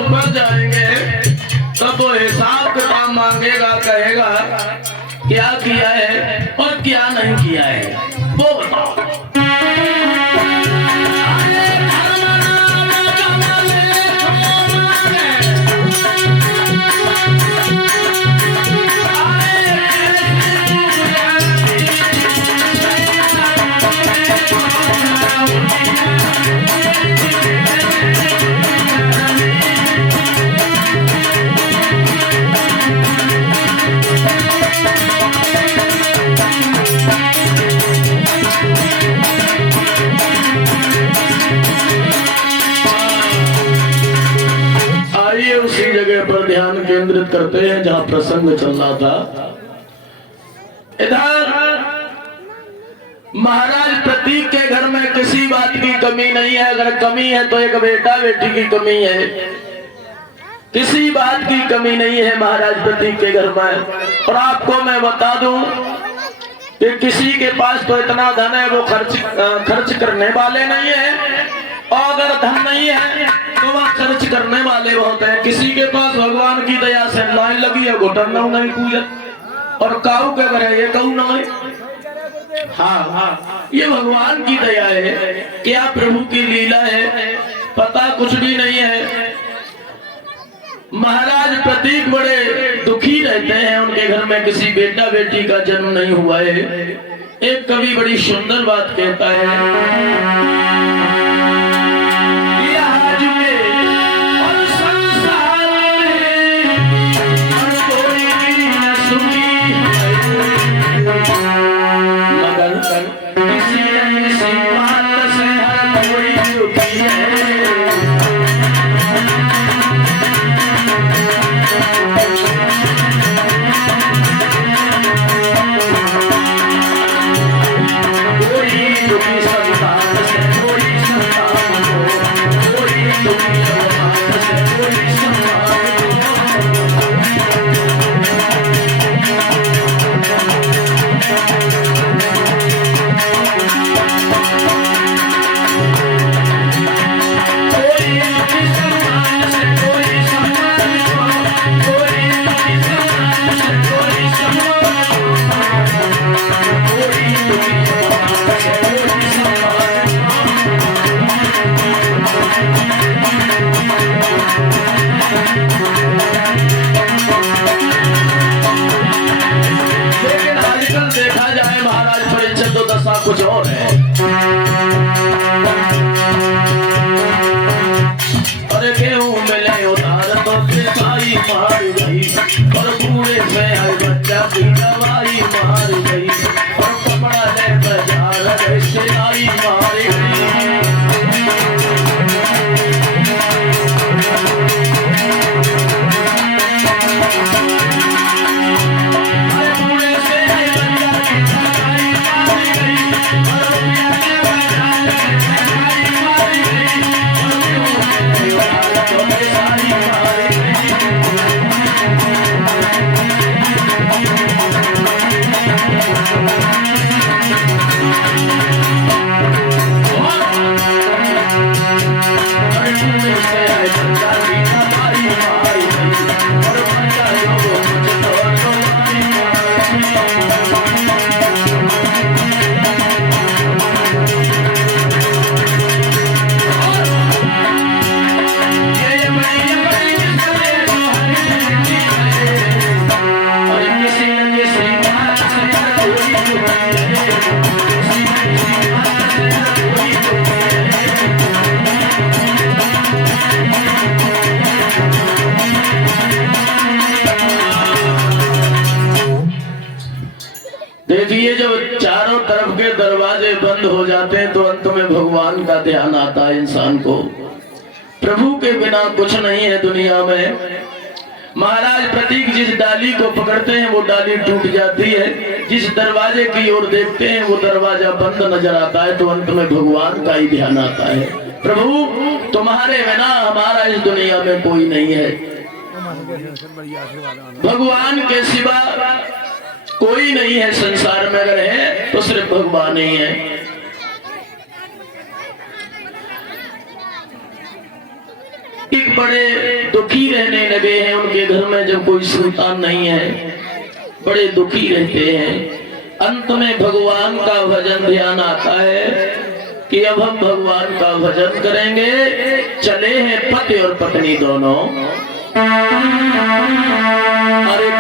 फंस जाएंगे तब वो हिसाब किताब मांगेगा, कहेगा क्या किया है और क्या नहीं किया है वो बताओ। उसी जगह पर ध्यान केंद्रित करते हैं जहां प्रसंग चल रहा था। इधर महाराज प्रतीक के घर में किसी बात की कमी नहीं है, अगर कमी है तो एक बेटा बेटी की कमी है, किसी बात की कमी नहीं है महाराज प्रतीक के घर में। और आपको मैं बता दूं कि किसी के पास तो इतना धन है वो खर्च करने वाले नहीं है, और अगर धन नहीं है तो वह खर्च करने वाले बहुत हैं। किसी के पास भगवान की दया से लाइन लगी है, घुटन नहीं पूजा, और काऊ क्या करे ये काऊ ना है। हाँ, ये भगवान की दया है, क्या प्रभु की लीला है, पता कुछ भी नहीं है। महाराज प्रतीक बड़े दुखी रहते हैं, उनके घर में किसी बेटा बेटी का जन्म नहीं हुआ है। एक कवि बड़ी सुंदर बात कहता है, कुछ और है। अरे गेहूं मिले उधार तो सिपाही मार गई, और बूढ़े से आई बच्चा की दवाई मार गई, और कपड़ा ले बाजार गए सिलाई मार गई। देखिए जब चारों तरफ के दरवाजे बंद हो जाते हैं तो अंत में भगवान का ध्यान आता है इंसान को। प्रभु के बिना कुछ नहीं है दुनिया में। महाराज प्रतीक जिस डाली को पकड़ते हैं वो डाली टूट जाती है, जिस दरवाजे की ओर देखते हैं वो दरवाजा बंद नजर आता है, तो अंत में भगवान का ही ध्यान आता है। प्रभु तुम्हारे बिना हमारा इस दुनिया में कोई नहीं है, भगवान के सिवा कोई नहीं है संसार में, अगर है तो सिर्फ भगवान ही है। एक बड़े दुखी रहने लगे हैं। उनके घर में जब कोई संतान नहीं है, बड़े दुखी रहते हैं। अंत में भगवान का भजन ध्यान आता है कि अब हम भगवान का भजन करेंगे। चले हैं पति और पत्नी दोनों। अरे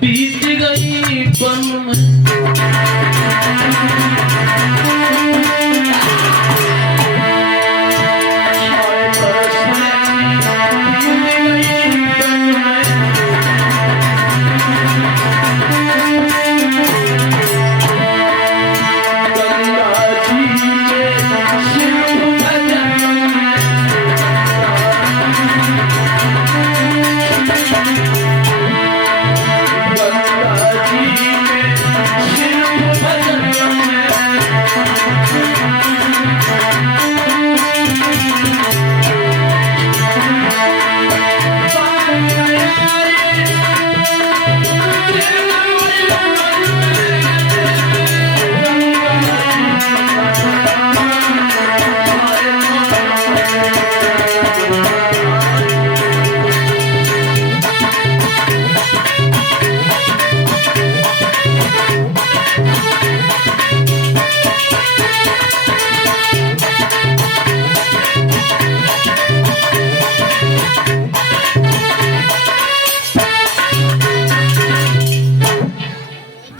बीत गई पल में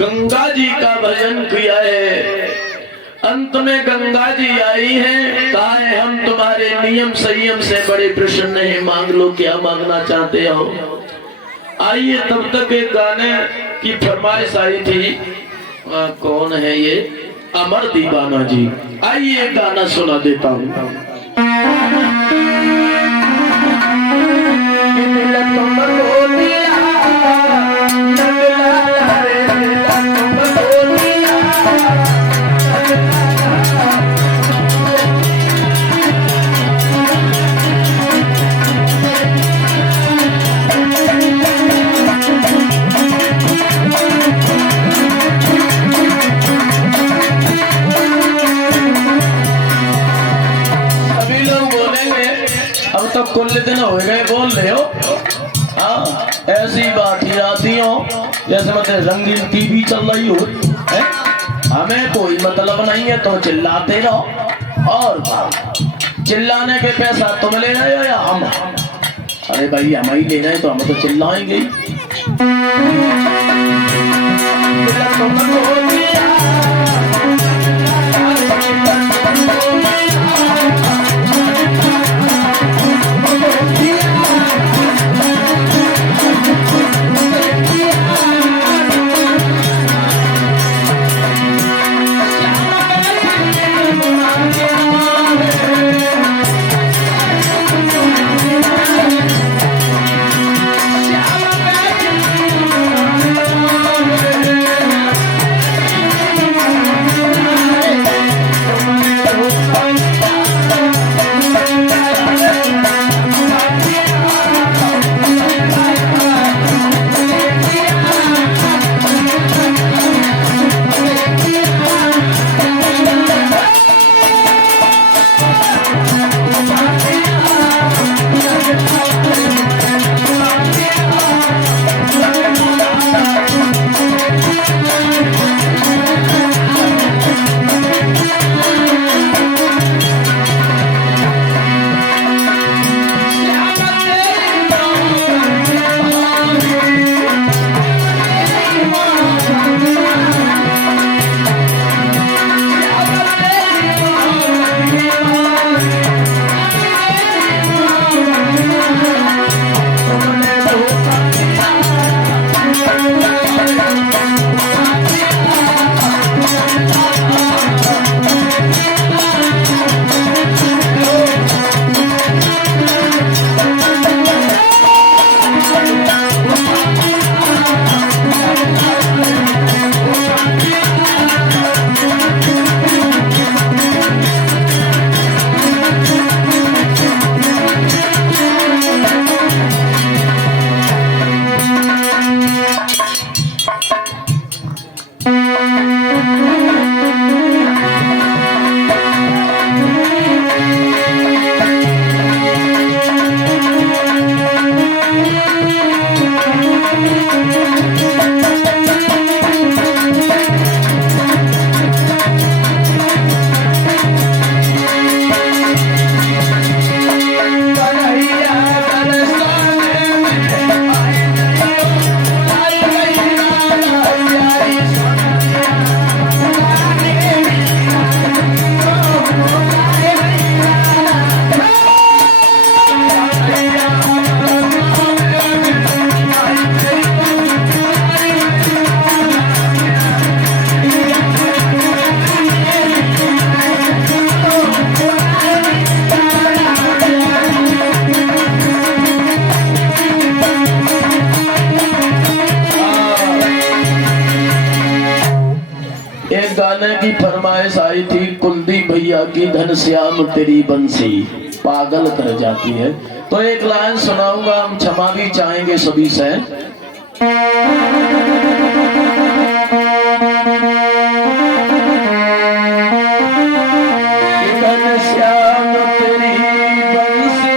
गंगा जी का भजन किया है। अंत में गंगा जी आई है, कहा है हम तुम्हारे नियम संयम से बड़े प्रसन्न हैं, मांग लो क्या मांगना चाहते हो। आइए तब तक एक गाने की फरमाइश आई थी। कौन है ये? अमर दीवाना जी। आइए एक गाना सुना देता हूँ। कुल दिन हो गए बोल रहे हो। हाँ, ऐसी बात ही आती हो जैसे मतलब रंगीन टीवी चल रही हो है? हमें कोई मतलब नहीं है तो चिल्लाते रहो। और चिल्लाने के पैसा तुम ले रहे हो या हम? अरे भाई हम ही ले रहे हैं तो हम तो चिल्लाएंगे ही। गाने की फरमाइश आई थी, कुलदीप भैया की घनश्याम तेरी बंसी पागल कर जाती है। तो एक लाइन सुनाऊंगा, हम क्षमा भी चाहेंगे सभी से। घनश्याम तेरी बंसी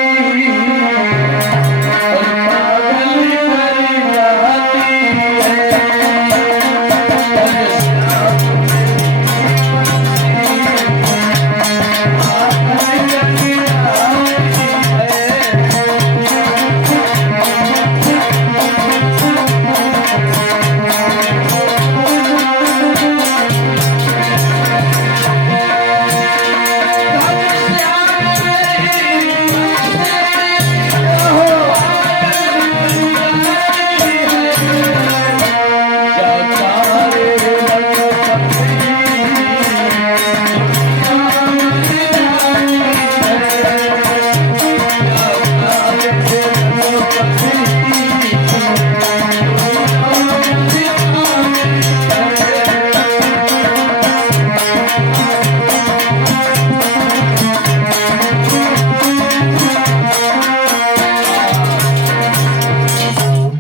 पागल कर जाती है।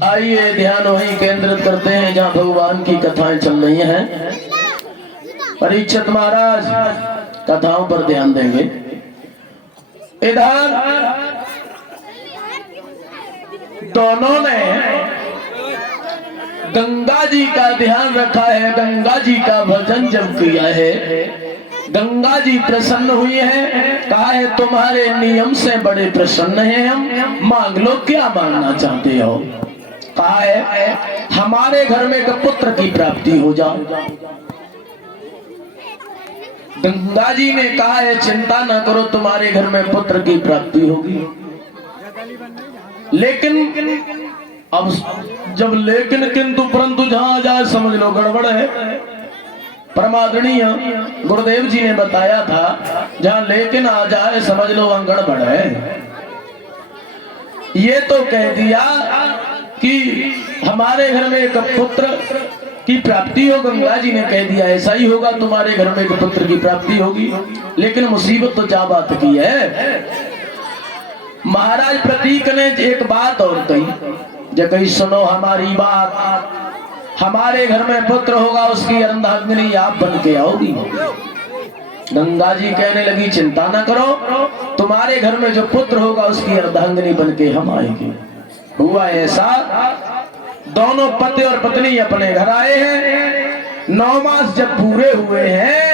आइए ध्यान वहीं केंद्रित करते हैं जहां भगवान की कथाएं चल रही हैं। परीक्षित महाराज कथाओं पर ध्यान देंगे। इधर दोनों ने गंगा जी का ध्यान रखा है, गंगा जी का भजन जब किया है, गंगा जी प्रसन्न हुई है। कहा है तुम्हारे नियम से बड़े प्रसन्न हैं हम, मांग लो क्या मांगना चाहते हो। कहा है हमारे घर में एक पुत्र की प्राप्ति हो जाए। गंगा जी ने कहा है चिंता न करो, तुम्हारे घर में पुत्र की प्राप्ति होगी। लेकिन अब जब लेकिन किंतु परंतु जहां जाए समझ लो गड़बड़ है। परमादरणीय गुरुदेव जी ने बताया था जहां लेकिन आ जाए समझ लो वहां गड़बड़ है। ये तो कह दिया कि हमारे घर में एक पुत्र की प्राप्ति हो। गंगा जी ने कह दिया ऐसा ही होगा, तुम्हारे घर में एक पुत्र की प्राप्ति होगी। लेकिन मुसीबत तो क्या बात की है। महाराज प्रतीक ने एक बात और कही, जो कही सुनो हमारी बात, हमारे घर में पुत्र होगा उसकी अर्धांगिनी आप बन के आओगी। गंगा जी कहने लगी चिंता ना करो, तुम्हारे घर में जो पुत्र होगा उसकी अर्धांगिनी बन के हम आएंगे। हुआ ऐसा, दोनों पति और पत्नी अपने घर आए हैं। 9 मास जब पूरे हुए हैं,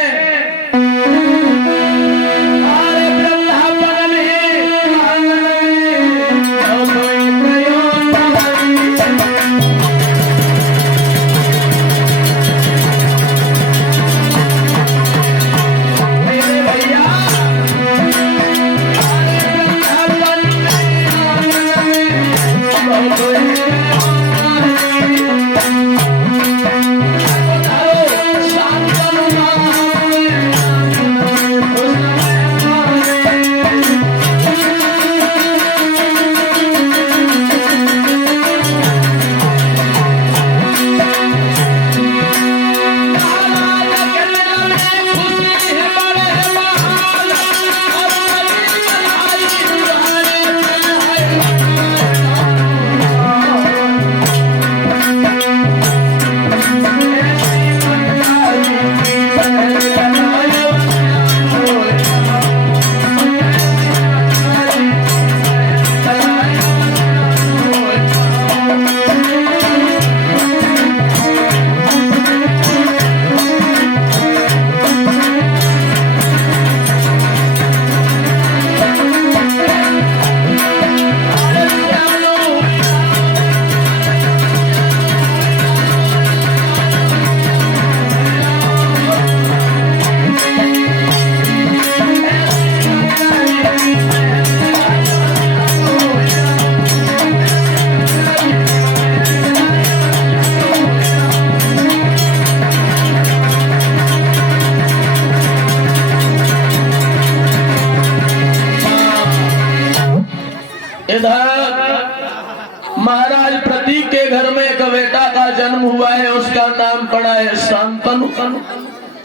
महाराज प्रतीक के घर में एक बेटा का जन्म हुआ है, उसका नाम पड़ा है शांतनु।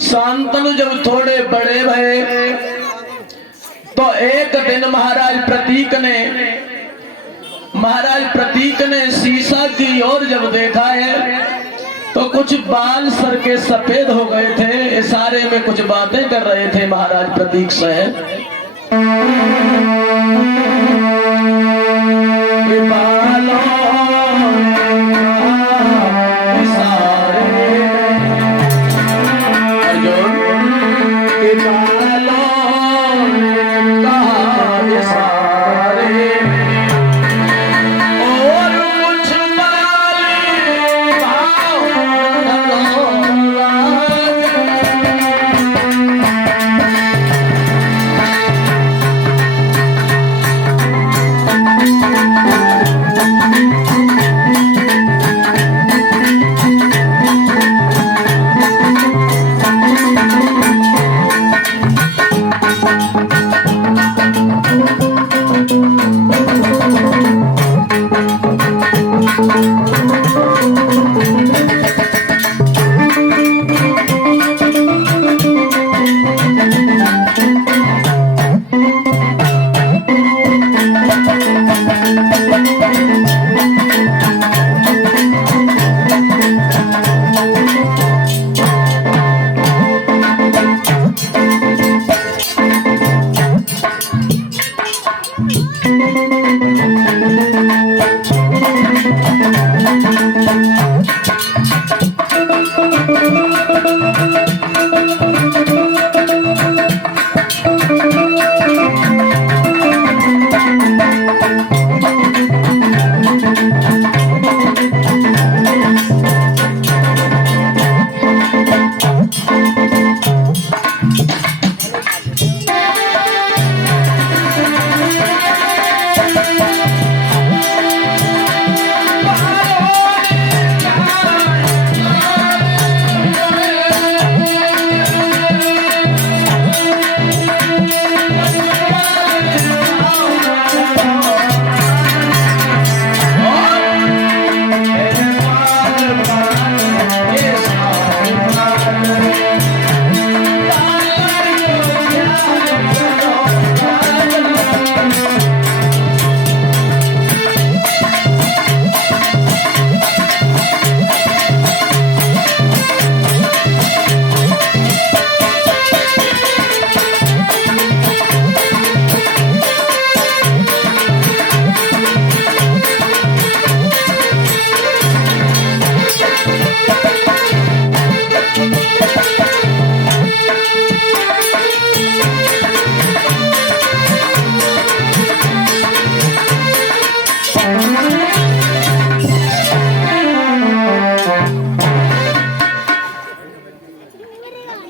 शांतनु जब थोड़े बड़े भये तो एक दिन महाराज प्रतीक ने शीशा की ओर जब देखा है तो कुछ बाल सर के सफेद हो गए थे। इशारे में कुछ बातें कर रहे थे महाराज प्रतीक से।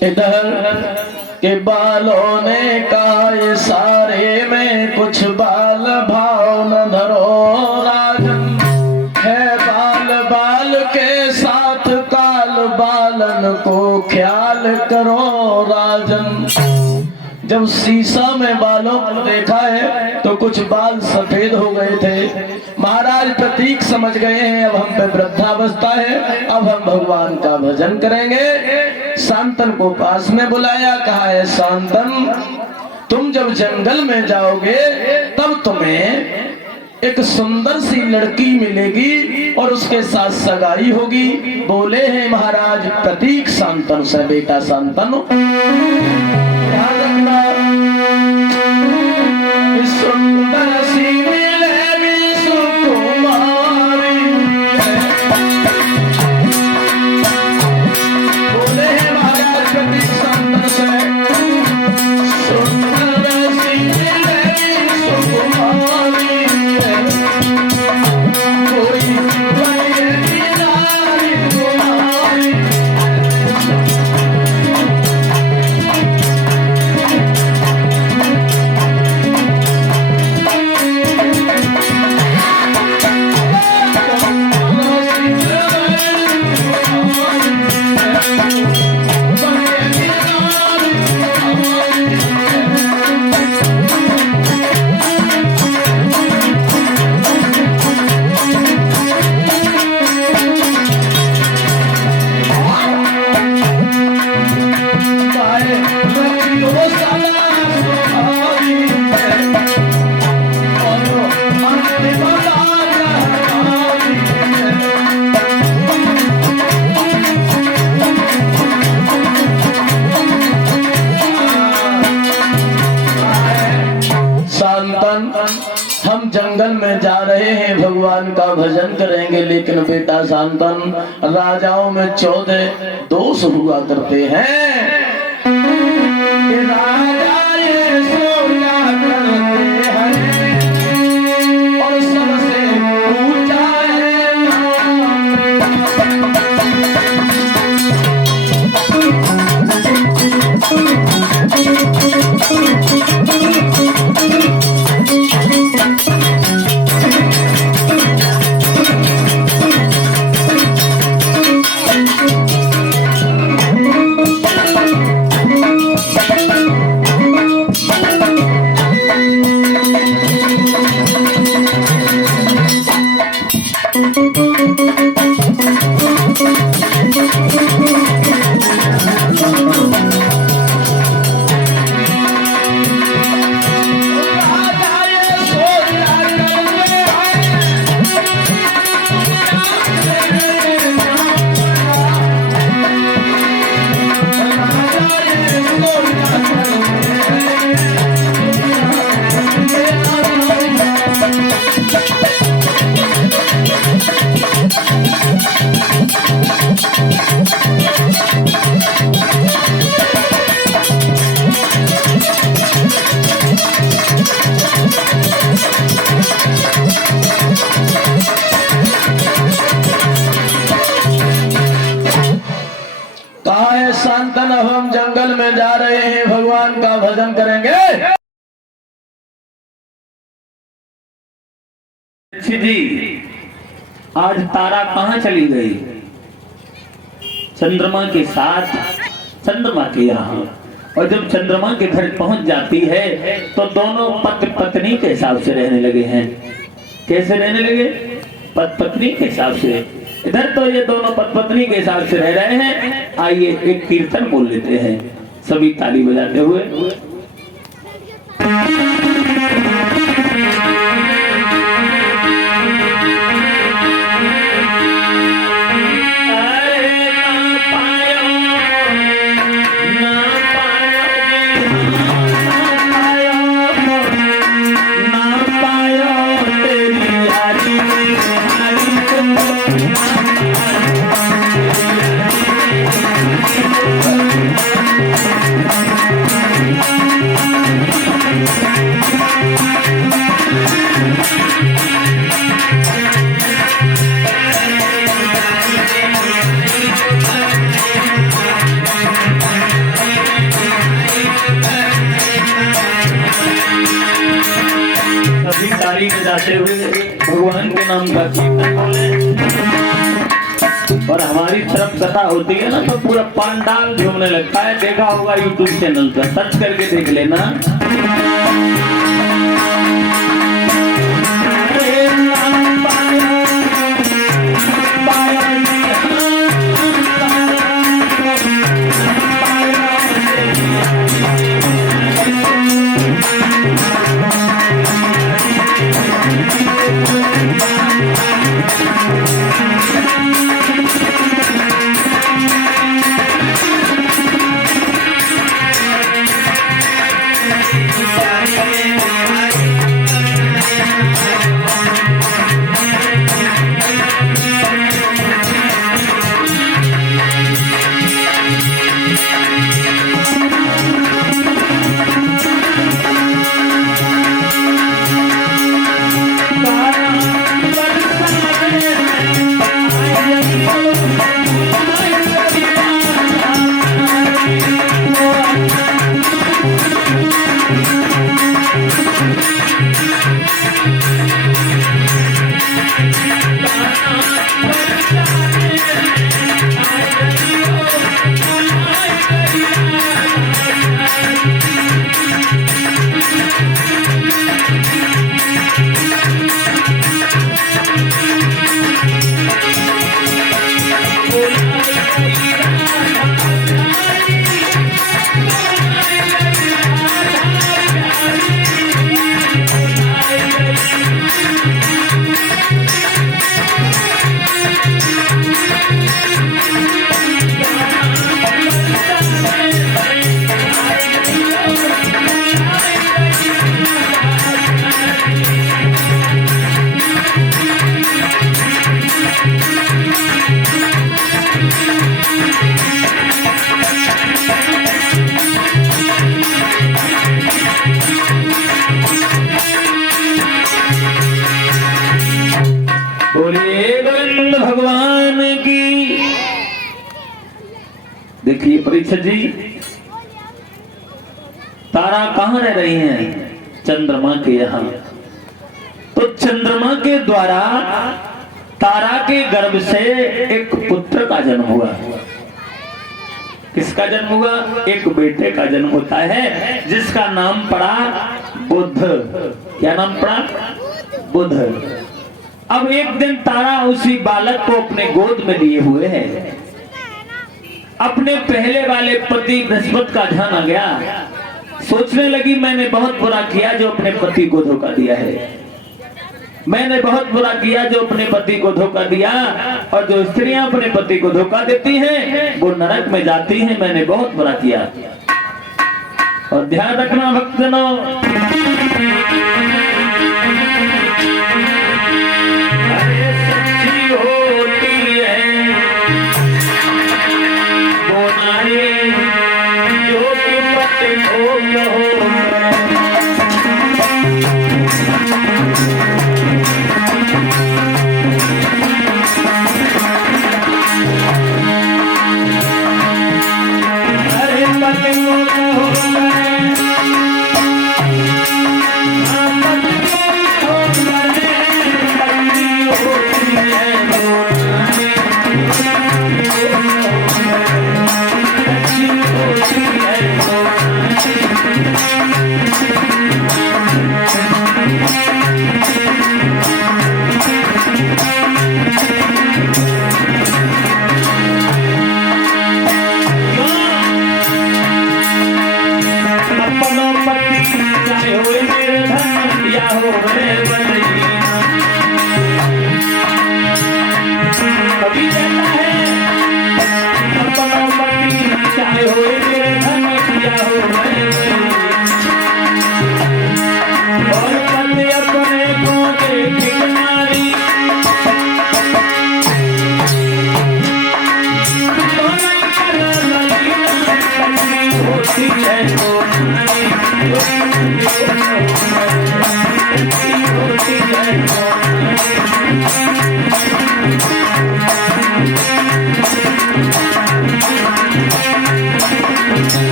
इधर के बालों ने का सारे में कुछ बाल भाव न धरो राजन है। बाल बाल के साथ काल बालन को ख्याल करो राजन। जब शीशा में बालों को देखा है तो कुछ बाल सफेद हो गए थे। महाराज प्रतीक समझ गए हैं अब हम पे वृद्धावस्था है, अब हम भगवान का भजन करेंगे। शांतन को पास में बुलाया, कहा है शांतन तुम जब जंगल में जाओगे तब तुम्हें एक सुंदर सी लड़की मिलेगी और उसके साथ सगाई होगी। बोले हैं महाराज प्रतीक शांतन से, बेटा शांतन सुंदर सी मिलेगी सुकुमारी। बोले हैं महाराज प्रतीक शांतन से, सुंदर सी मिलेगी सुकुमारी। कोई बनेगी नारी कुमारी। हम जंगल में जा रहे हैं, भगवान का भजन करेंगे, लेकिन बेटा शांतन, राजाओं में 14 दोष हुआ करते हैं। कि राजा ये सोया करते हैं और सबसे ऊंचा है शांतन। अब हम जंगल में जा रहे हैं, भगवान का भजन करेंगे। जी आज तारा कहाँ चली गई? चंद्रमा के साथ, चंद्रमा के यहाँ। और जब चंद्रमा के घर पहुंच जाती है तो दोनों पति पत्नी के हिसाब से रहने लगे हैं। कैसे रहने लगे? पत्नी के हिसाब से। इधर तो ये दोनों पत्नी के हिसाब से रह रहे हैं। आइए एक कीर्तन बोल लेते हैं सभी ताली बजाते हुए। जाते हुए भगवान के नाम का कीर्तन बोले। और हमारी तरफ कथा होती है ना तो पूरा पंडाल झूमने लगता है। देखा होगा यूट्यूब चैनल पर, सर्च करके देख लेना। कृष्ण भगवान की। देखिए परीक्षित जी, तारा कहां रह रही हैं? चंद्रमा के यहाँ। तो चंद्रमा के द्वारा तारा के गर्भ से एक पुत्र का जन्म हुआ। किसका जन्म हुआ? एक बेटे का जन्म होता है, जिसका नाम पड़ा बुध। क्या नाम पड़ा? बुध। अब एक दिन तारा उसी बालक को अपने गोद में लिए हुए है। अपने पहले वाले पति बृहस्पति का ध्यान आ गया। सोचने लगी मैंने बहुत बुरा किया जो अपने पति को धोखा दिया है। मैंने बहुत बुरा किया जो अपने पति को धोखा दिया। और जो स्त्रियां अपने पति को धोखा देती हैं वो नरक में जाती हैं। मैंने बहुत बुरा किया। और ध्यान रखना भक्तजनों, अरे सच्ची होती है वो नारी जो कि पति को हो।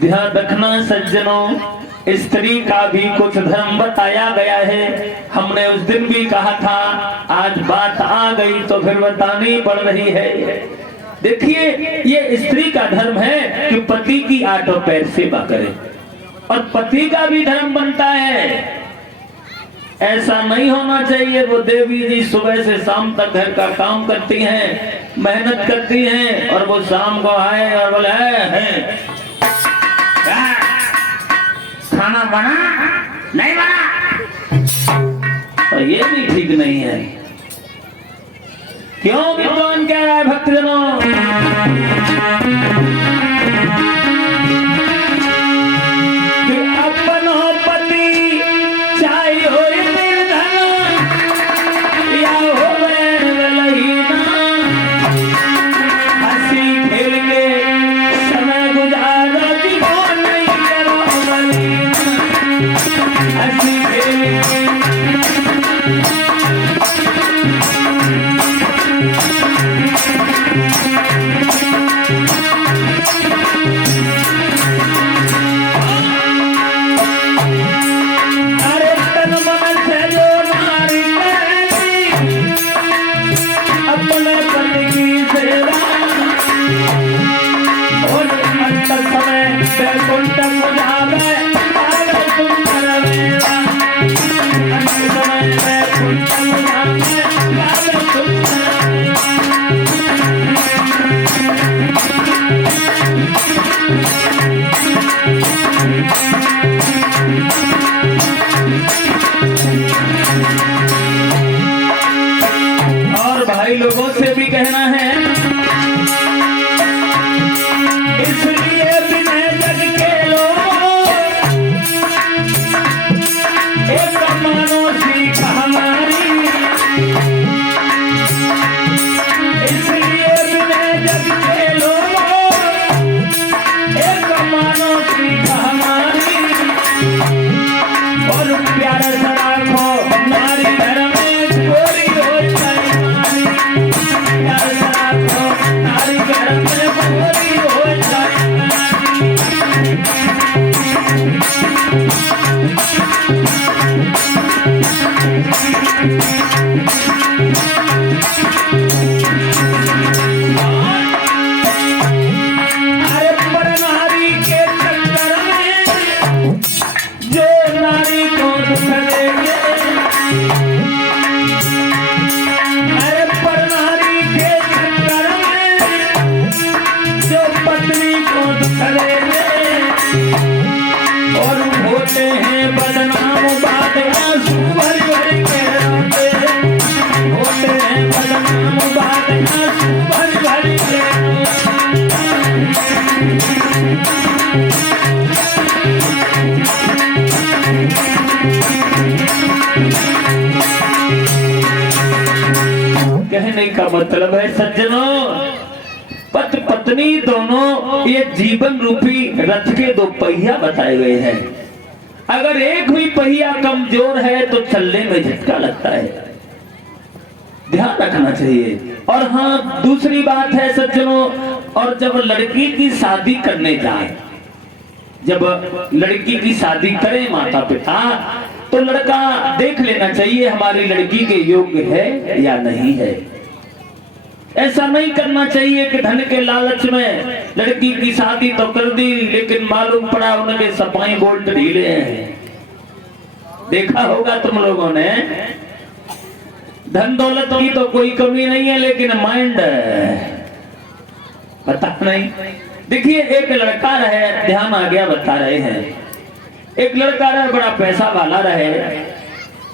ध्यान रखना सज्जनों, स्त्री का भी कुछ धर्म बताया गया है। हमने उस दिन भी कहा था, आज बात आ गई तो फिर बतानी पड़ रही है। देखिए ये स्त्री का धर्म है कि पति की आठों पैर सेवा करे। और पति का भी धर्म बनता है। ऐसा नहीं होना चाहिए वो देवी जी सुबह से शाम तक घर का काम करती हैं, मेहनत करती हैं, और वो शाम को आए और बोले है खाना बना नहीं बना। और ये भी ठीक नहीं है। क्यों विद्वान कह रहा है भक्तजनों? कि अपनो पति चाहे हो निर्धन या हो लहीना, हंसी खेल के समय गुजारो जीवन नहीं करो मलिना। हंसी खेल के समय दुख देंगे। अरे पर नारी के चक्कर में जो पत्नी को दुख देंगे और होते हैं बदनाम, बात आंसू भर भर के रोते, होते हैं बदनाम, बात आंसू भर भर के कहने का मतलब है सज्जनों, पति पत्नी दोनों ये जीवन रूपी रथ के दो पहिया बताए गए हैं। अगर एक भी पहिया कमजोर है तो चलने में झटका लगता है, ध्यान रखना चाहिए। और हाँ, दूसरी बात है सज्जनों, और जब लड़की की शादी करने जाए, जब लड़की की शादी करें माता पिता, तो लड़का देख लेना चाहिए हमारी लड़की के योग्य है या नहीं है। ऐसा नहीं करना चाहिए कि धन के लालच में लड़की की शादी तो कर दी, लेकिन मालूम पड़ा उनके सपाई बोल्ट ढीले हैं। देखा होगा तुम लोगों ने, धन दौलत की तो कोई कमी नहीं है, लेकिन माइंड पता नहीं। देखिए एक लड़का रहे, ध्यान आ गया बता रहे हैं, एक लड़का रहे बड़ा पैसा वाला रहे,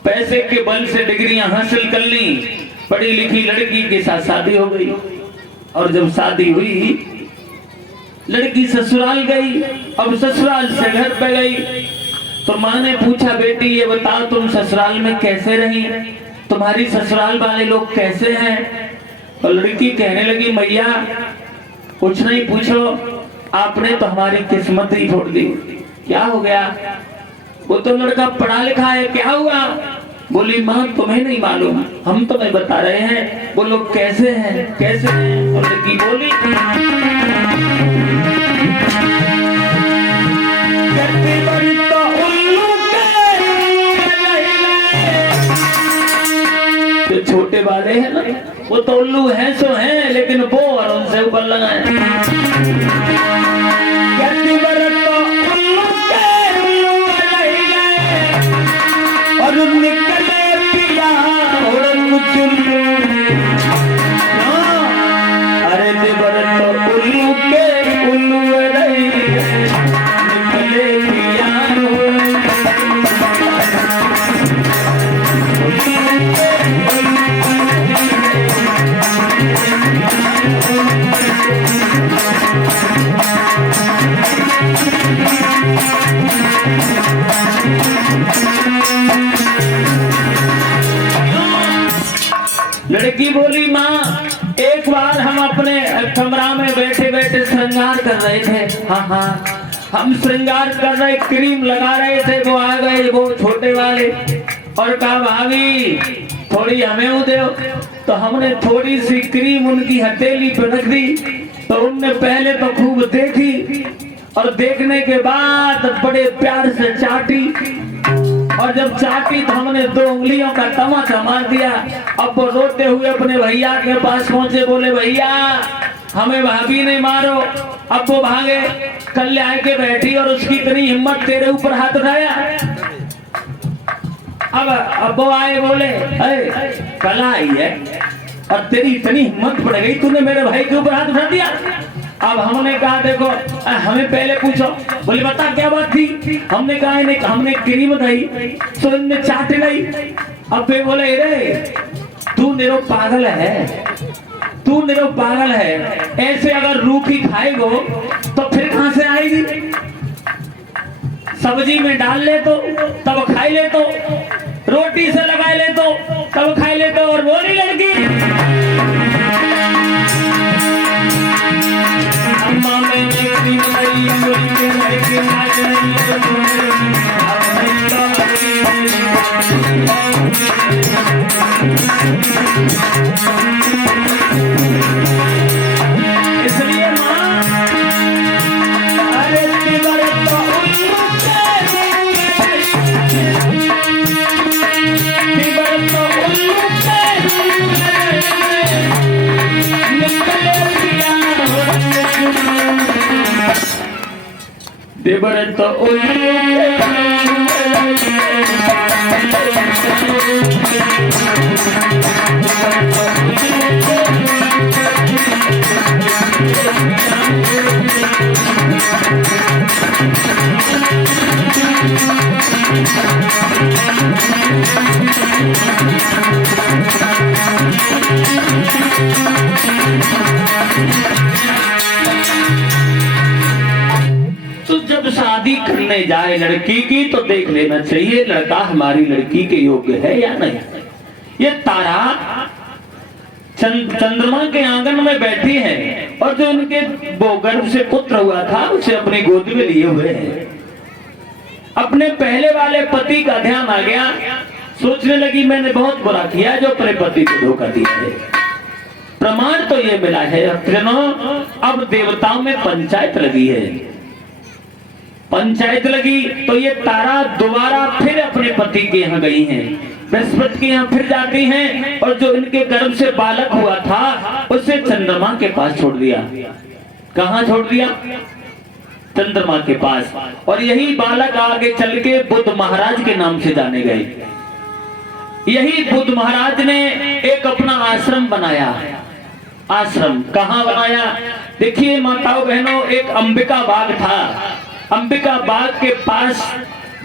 पैसे के बल से डिग्रियां हासिल कर ली, पढ़ी लिखी लड़की के साथ शादी हो गई। और जब शादी हुई, लड़की ससुराल गई। अब ससुराल से घर पे गई तो माँ ने पूछा, बेटी ये बताओ तुम ससुराल में कैसे रही, तुम्हारी ससुराल वाले लोग कैसे हैं? और लड़की कहने लगी, मैया कुछ नहीं पूछो, आपने तो हमारी किस्मत ही फोड़ दी। क्या हो गया? वो तो लड़का पढ़ा लिखा है, क्या हुआ? बोली, माँ तुम्हें नहीं मालूम, हम तुम्हें बता रहे हैं, वो लोग कैसे हैं कैसे हैं। और लड़की बोली, तो उल्लू जो छोटे वाले हैं ना, वो तो उल्लू हैं सो हैं, लेकिन वो और उनसे ऊपर लगाए। और निकले पिया अरे देवर तो उल्लू के उल्लू रही, निकले पिया लड़की बोली, माँ एक बार हम अपने कमरा में बैठे बैठे श्रृंगार कर रहे थे। हाँ हाँ, हम श्रृंगार कर रहे, क्रीम लगा रहे थे, वो आ गए वो छोटे वाले और कहा भाभी थोड़ी हमें वो दो। तो हमने थोड़ी सी क्रीम उनकी हथेली पे रख दी, तो उनने पहले तो खूब देखी और देखने के बाद बड़े प्यार से चाटी, और जब चाटी तो हमने 2 उंगलियों का तमाचा मार दिया। अब वो रोते हुए अपने भैया के पास पहुंचे, बोले भैया हमें भाभी नहीं मारो। अब वो भागे, कल आके बैठी और उसकी इतनी हिम्मत, तेरे ऊपर हाथ उठाया। अब वो आए, बोले अरे कल आई है और तेरी इतनी हिम्मत बढ़ गई, तूने मेरे भाई के ऊपर हाथ उठा दिया। अब हमने कहा देखो हमें पहले पूछो। बोले बता क्या बात थी? हमने कहा इन्हें हमने क्रीम दी तो इनने चाट ली। अब वे बोले रे तू निरो पागल है, तू निरो पागल है, ऐसे अगर रूखी खाएगो तो फिर कहां से आएगी? सब्जी में डाल ले तो तब खाई ले, तो रोटी से लगा ले तो तब खाई ले। तो और बोली लड़की अम्मा मैंने क्रीम लाई, बोली के लाई के नाच रही है इसलिए माँ अरे तिवर तो देवर तो तो जब शादी करने जाए लड़की की तो देख लेना चाहिए लड़का हमारी लड़की के योग्य है या नहीं। ये तारा चंद्रमा के आंगन में बैठी है और जो उनके गर्भ से पुत्र हुआ था उसे अपनी गोद में लिए हुए हैं। अपने पहले वाले पति का ध्यान आ गया, सोचने लगी मैंने बहुत बुरा किया जो अपने पति को धोखा दिया है। प्रमाण तो ये मिला है अब देवताओं में पंचायत लगी है। पंचायत लगी तो ये तारा दोबारा फिर अपने पति के यहाँ गई हैं, बृहस्पति के यहाँ फिर जाती हैं और जो इनके गर्भ से बालक हुआ था उसे चंद्रमा के पास छोड़ दिया। कहाँ छोड़ दिया? चंद्रमा के पास। और यही बालक आगे चल के बुद्ध महाराज के नाम से जाने गए। यही बुद्ध महाराज ने एक अपना आश्रम बनाया। आश्रम कहाँ बनाया? देखिए माताओं बहनों, एक अंबिका बाग था। अंबिका बाग के पास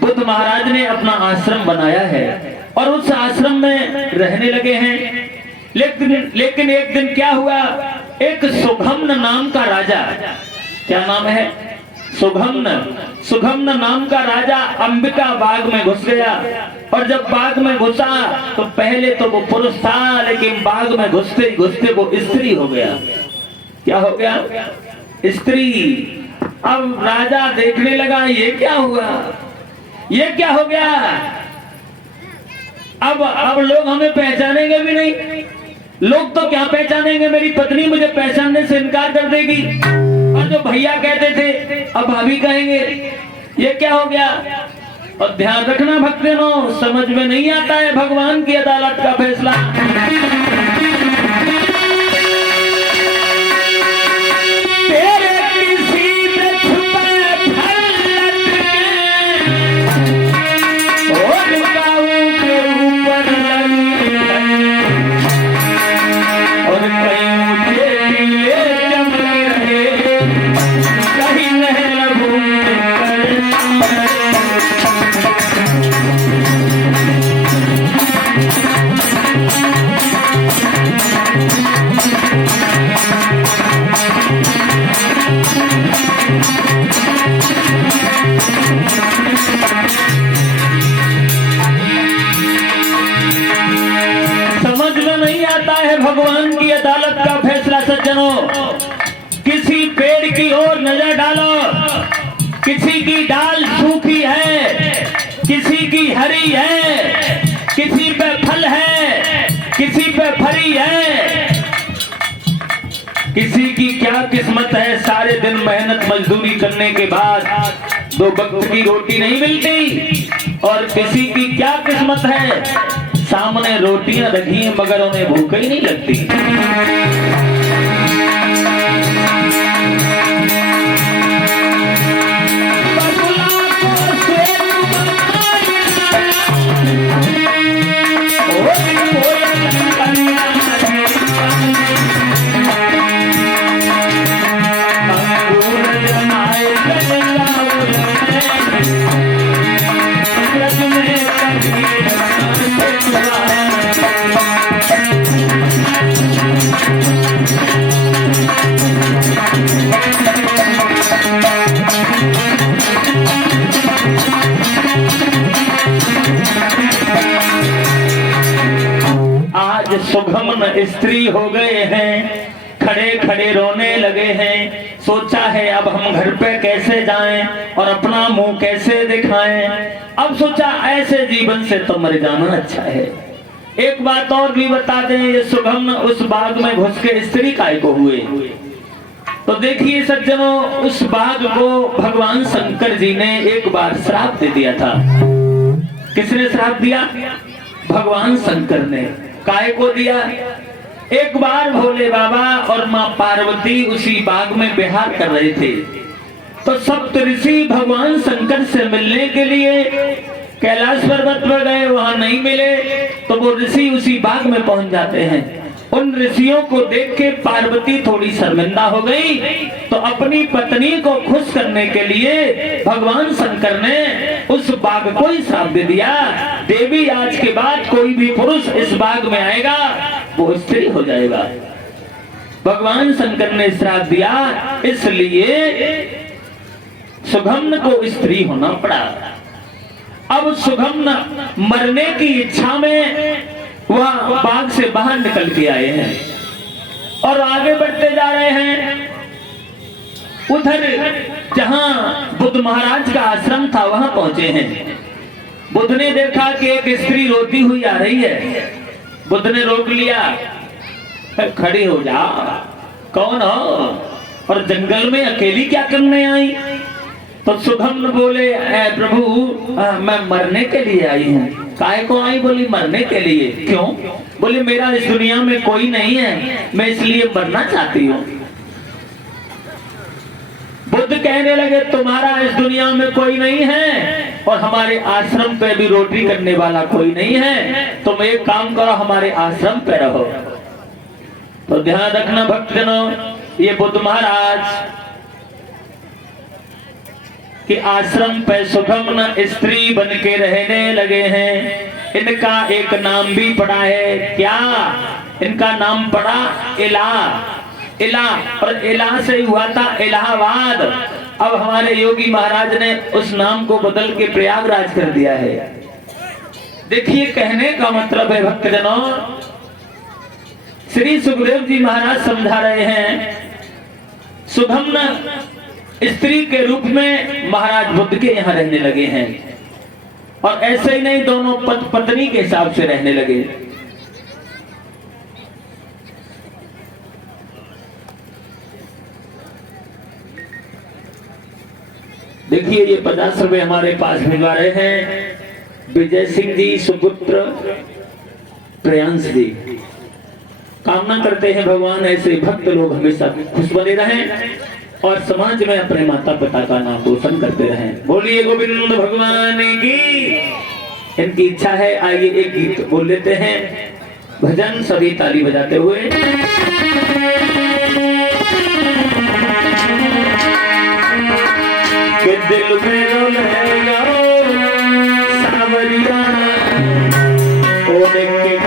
बुद्ध महाराज ने अपना आश्रम बनाया है और उस आश्रम में रहने लगे हैं। लेकिन एक दिन क्या हुआ, एक सुघम्न नाम का राजा, क्या नाम है? सुघम्न नाम का राजा अंबिका बाग में घुस गया। और जब बाग में घुसा तो पहले तो वो पुरुष था, लेकिन बाग में घुसते घुसते वो स्त्री हो गया। क्या हो गया? स्त्री। अब राजा देखने लगा ये क्या हुआ, ये क्या हो गया। अब लोग हमें पहचानेंगे भी नहीं। लोग तो क्या पहचानेंगे, मेरी पत्नी मुझे पहचानने से इनकार कर देगी। और जो भैया कहते थे अब भाभी कहेंगे। ये क्या हो गया? और ध्यान रखना भक्तजनों, समझ में नहीं आता है भगवान की अदालत का फैसला। भगवान की अदालत का फैसला। सज्जनों, किसी पेड़ की ओर नजर डालो, किसी की डाल सूखी है, किसी की हरी है, किसी पे फल है, किसी पे फरी है, किसी की क्या किस्मत है। सारे दिन मेहनत मजदूरी करने के बाद दो वक्त की रोटी नहीं मिलती। और किसी की क्या किस्मत है, सामने रोटियां रखी हैं मगर उन्हें भूख ही नहीं लगती। सुघम्न स्त्री हो गए हैं, खड़े खड़े रोने लगे हैं। सोचा है अब हम घर पे कैसे जाएं और अपना मुंह कैसे दिखाएं। अब सोचा ऐसे जीवन से तो मर जाना अच्छा है। एक बात और भी बता दें, ये सुघम्न उस बाग में घुस के स्त्री काय को हुए। तो देखिए सज्जनों, उस बाग को भगवान शंकर जी ने एक बार श्राप दे दिया था। किसने श्राप दिया? भगवान शंकर ने। काय को दिया? एक बार भोले बाबा और माँ पार्वती उसी बाग में विहार कर रहे थे, तो सप्त ऋषि भगवान शंकर से मिलने के लिए कैलाश पर्वत पर गए, वहां नहीं मिले तो वो ऋषि उसी बाग में पहुंच जाते हैं। उन ऋषियों को देख के पार्वती थोड़ी शर्मिंदा हो गई, तो अपनी पत्नी को खुश करने के लिए भगवान शंकर ने उस बाघ को ही श्राप दे दिया, देवी आज के बाद कोई भी पुरुष इस बाघ में आएगा वो स्त्री हो जाएगा। भगवान शंकर ने श्राप दिया, इसलिए सुगम्न को स्त्री होना पड़ा। अब सुगम्न मरने की इच्छा में वह बाग से बाहर निकल के आए हैं और आगे बढ़ते जा रहे हैं। उधर जहां बुद्ध महाराज का आश्रम था वहां पहुंचे हैं। बुद्ध ने देखा कि एक स्त्री रोती हुई आ रही है। बुद्ध ने रोक लिया, खड़ी हो जा, कौन हो और जंगल में अकेली क्या करने आई? तो सुगम्न बोले, प्रभु मैं मरने के लिए आई हूँ। काहे को आई? बोली मरने के लिए। क्यों? बोले मेरा इस दुनिया में कोई नहीं है, मैं इसलिए मरना चाहती हूँ। बुद्ध कहने लगे, तुम्हारा इस दुनिया में कोई नहीं है और हमारे आश्रम पे भी रोटी करने वाला कोई नहीं है, तुम एक काम करो, हमारे आश्रम पे रहो। तो ध्यान रखना भक्तजनों, ये बुद्ध महाराज कि आश्रम पे सुगम्न स्त्री बन के रहने लगे हैं। इनका एक नाम भी पड़ा है, क्या? इनका नाम पड़ा इला। इला, और इला से हुआ था इलाहाबाद। अब हमारे योगी महाराज ने उस नाम को बदल के प्रयागराज कर दिया है। देखिए कहने का मतलब है भक्तजनों, श्री सुखदेव जी महाराज समझा रहे हैं, सुगम्न स्त्री के रूप में महाराज बुद्ध के यहाँ रहने लगे हैं और ऐसे ही नहीं, दोनों पत्नी के हिसाब से रहने लगे। देखिए ये 50 रुपए हमारे पास भिजवा रहे हैं विजय सिंह जी, सुपुत्र प्रियांश जी। कामना करते हैं भगवान ऐसे भक्त लोग हमेशा खुश बने रहें और समाज में अपने माता पिता का नाम रोशन करते रहें। बोलिए गोविंद भगवान की। इनकी इच्छा है, आइए एक गीत बोल लेते हैं, भजन सभी ताली बजाते हुए। कि दिल में रोलेगा सावरिया ओने के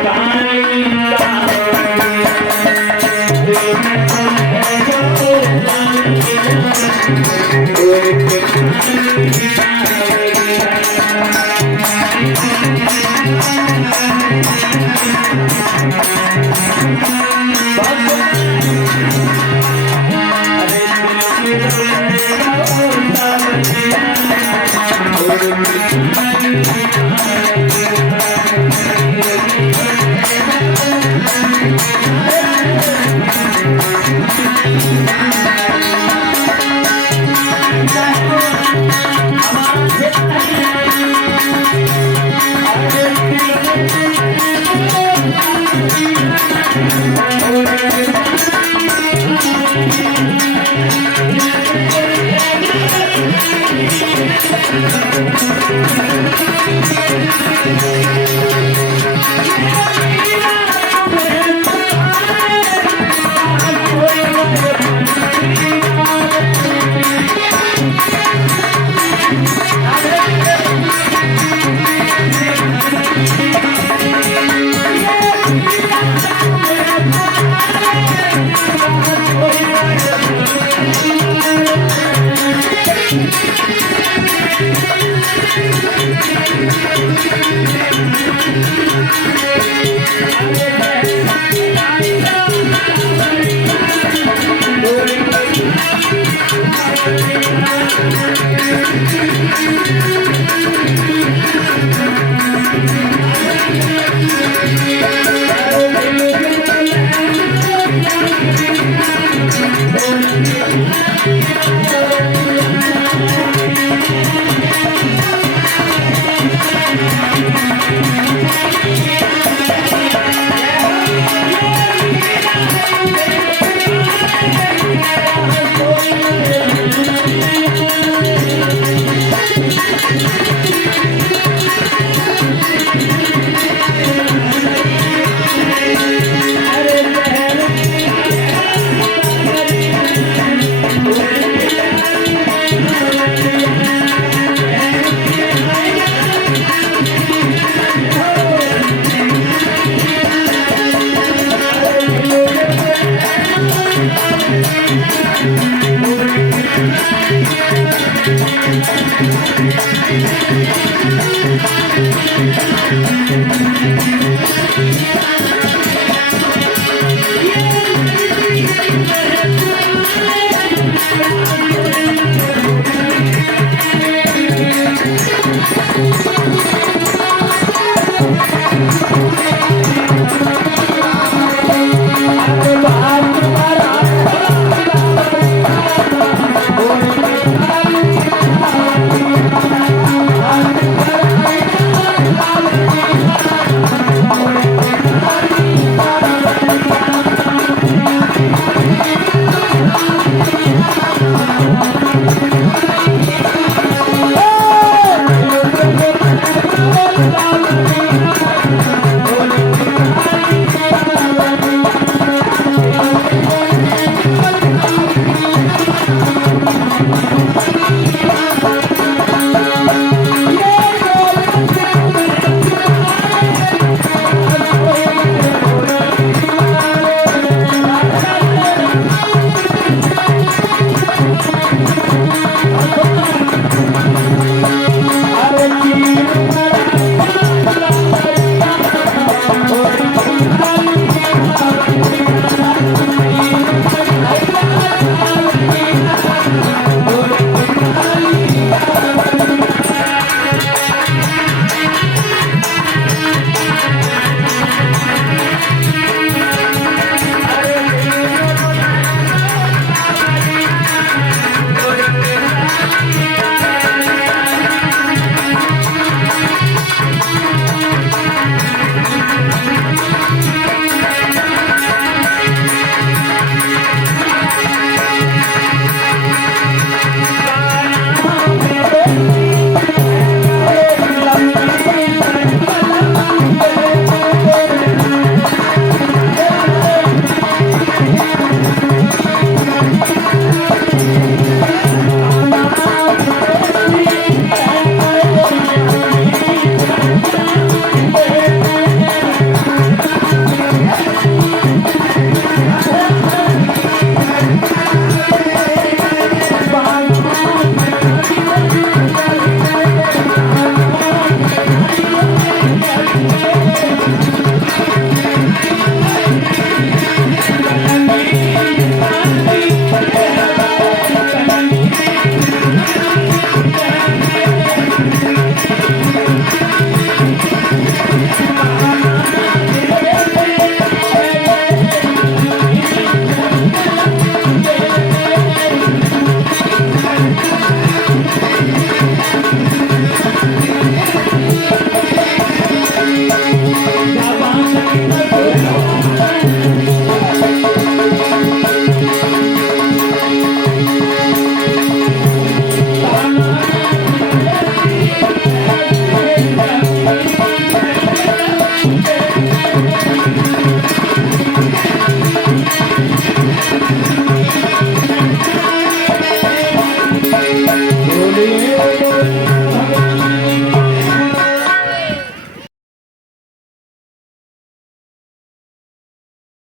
Thank you.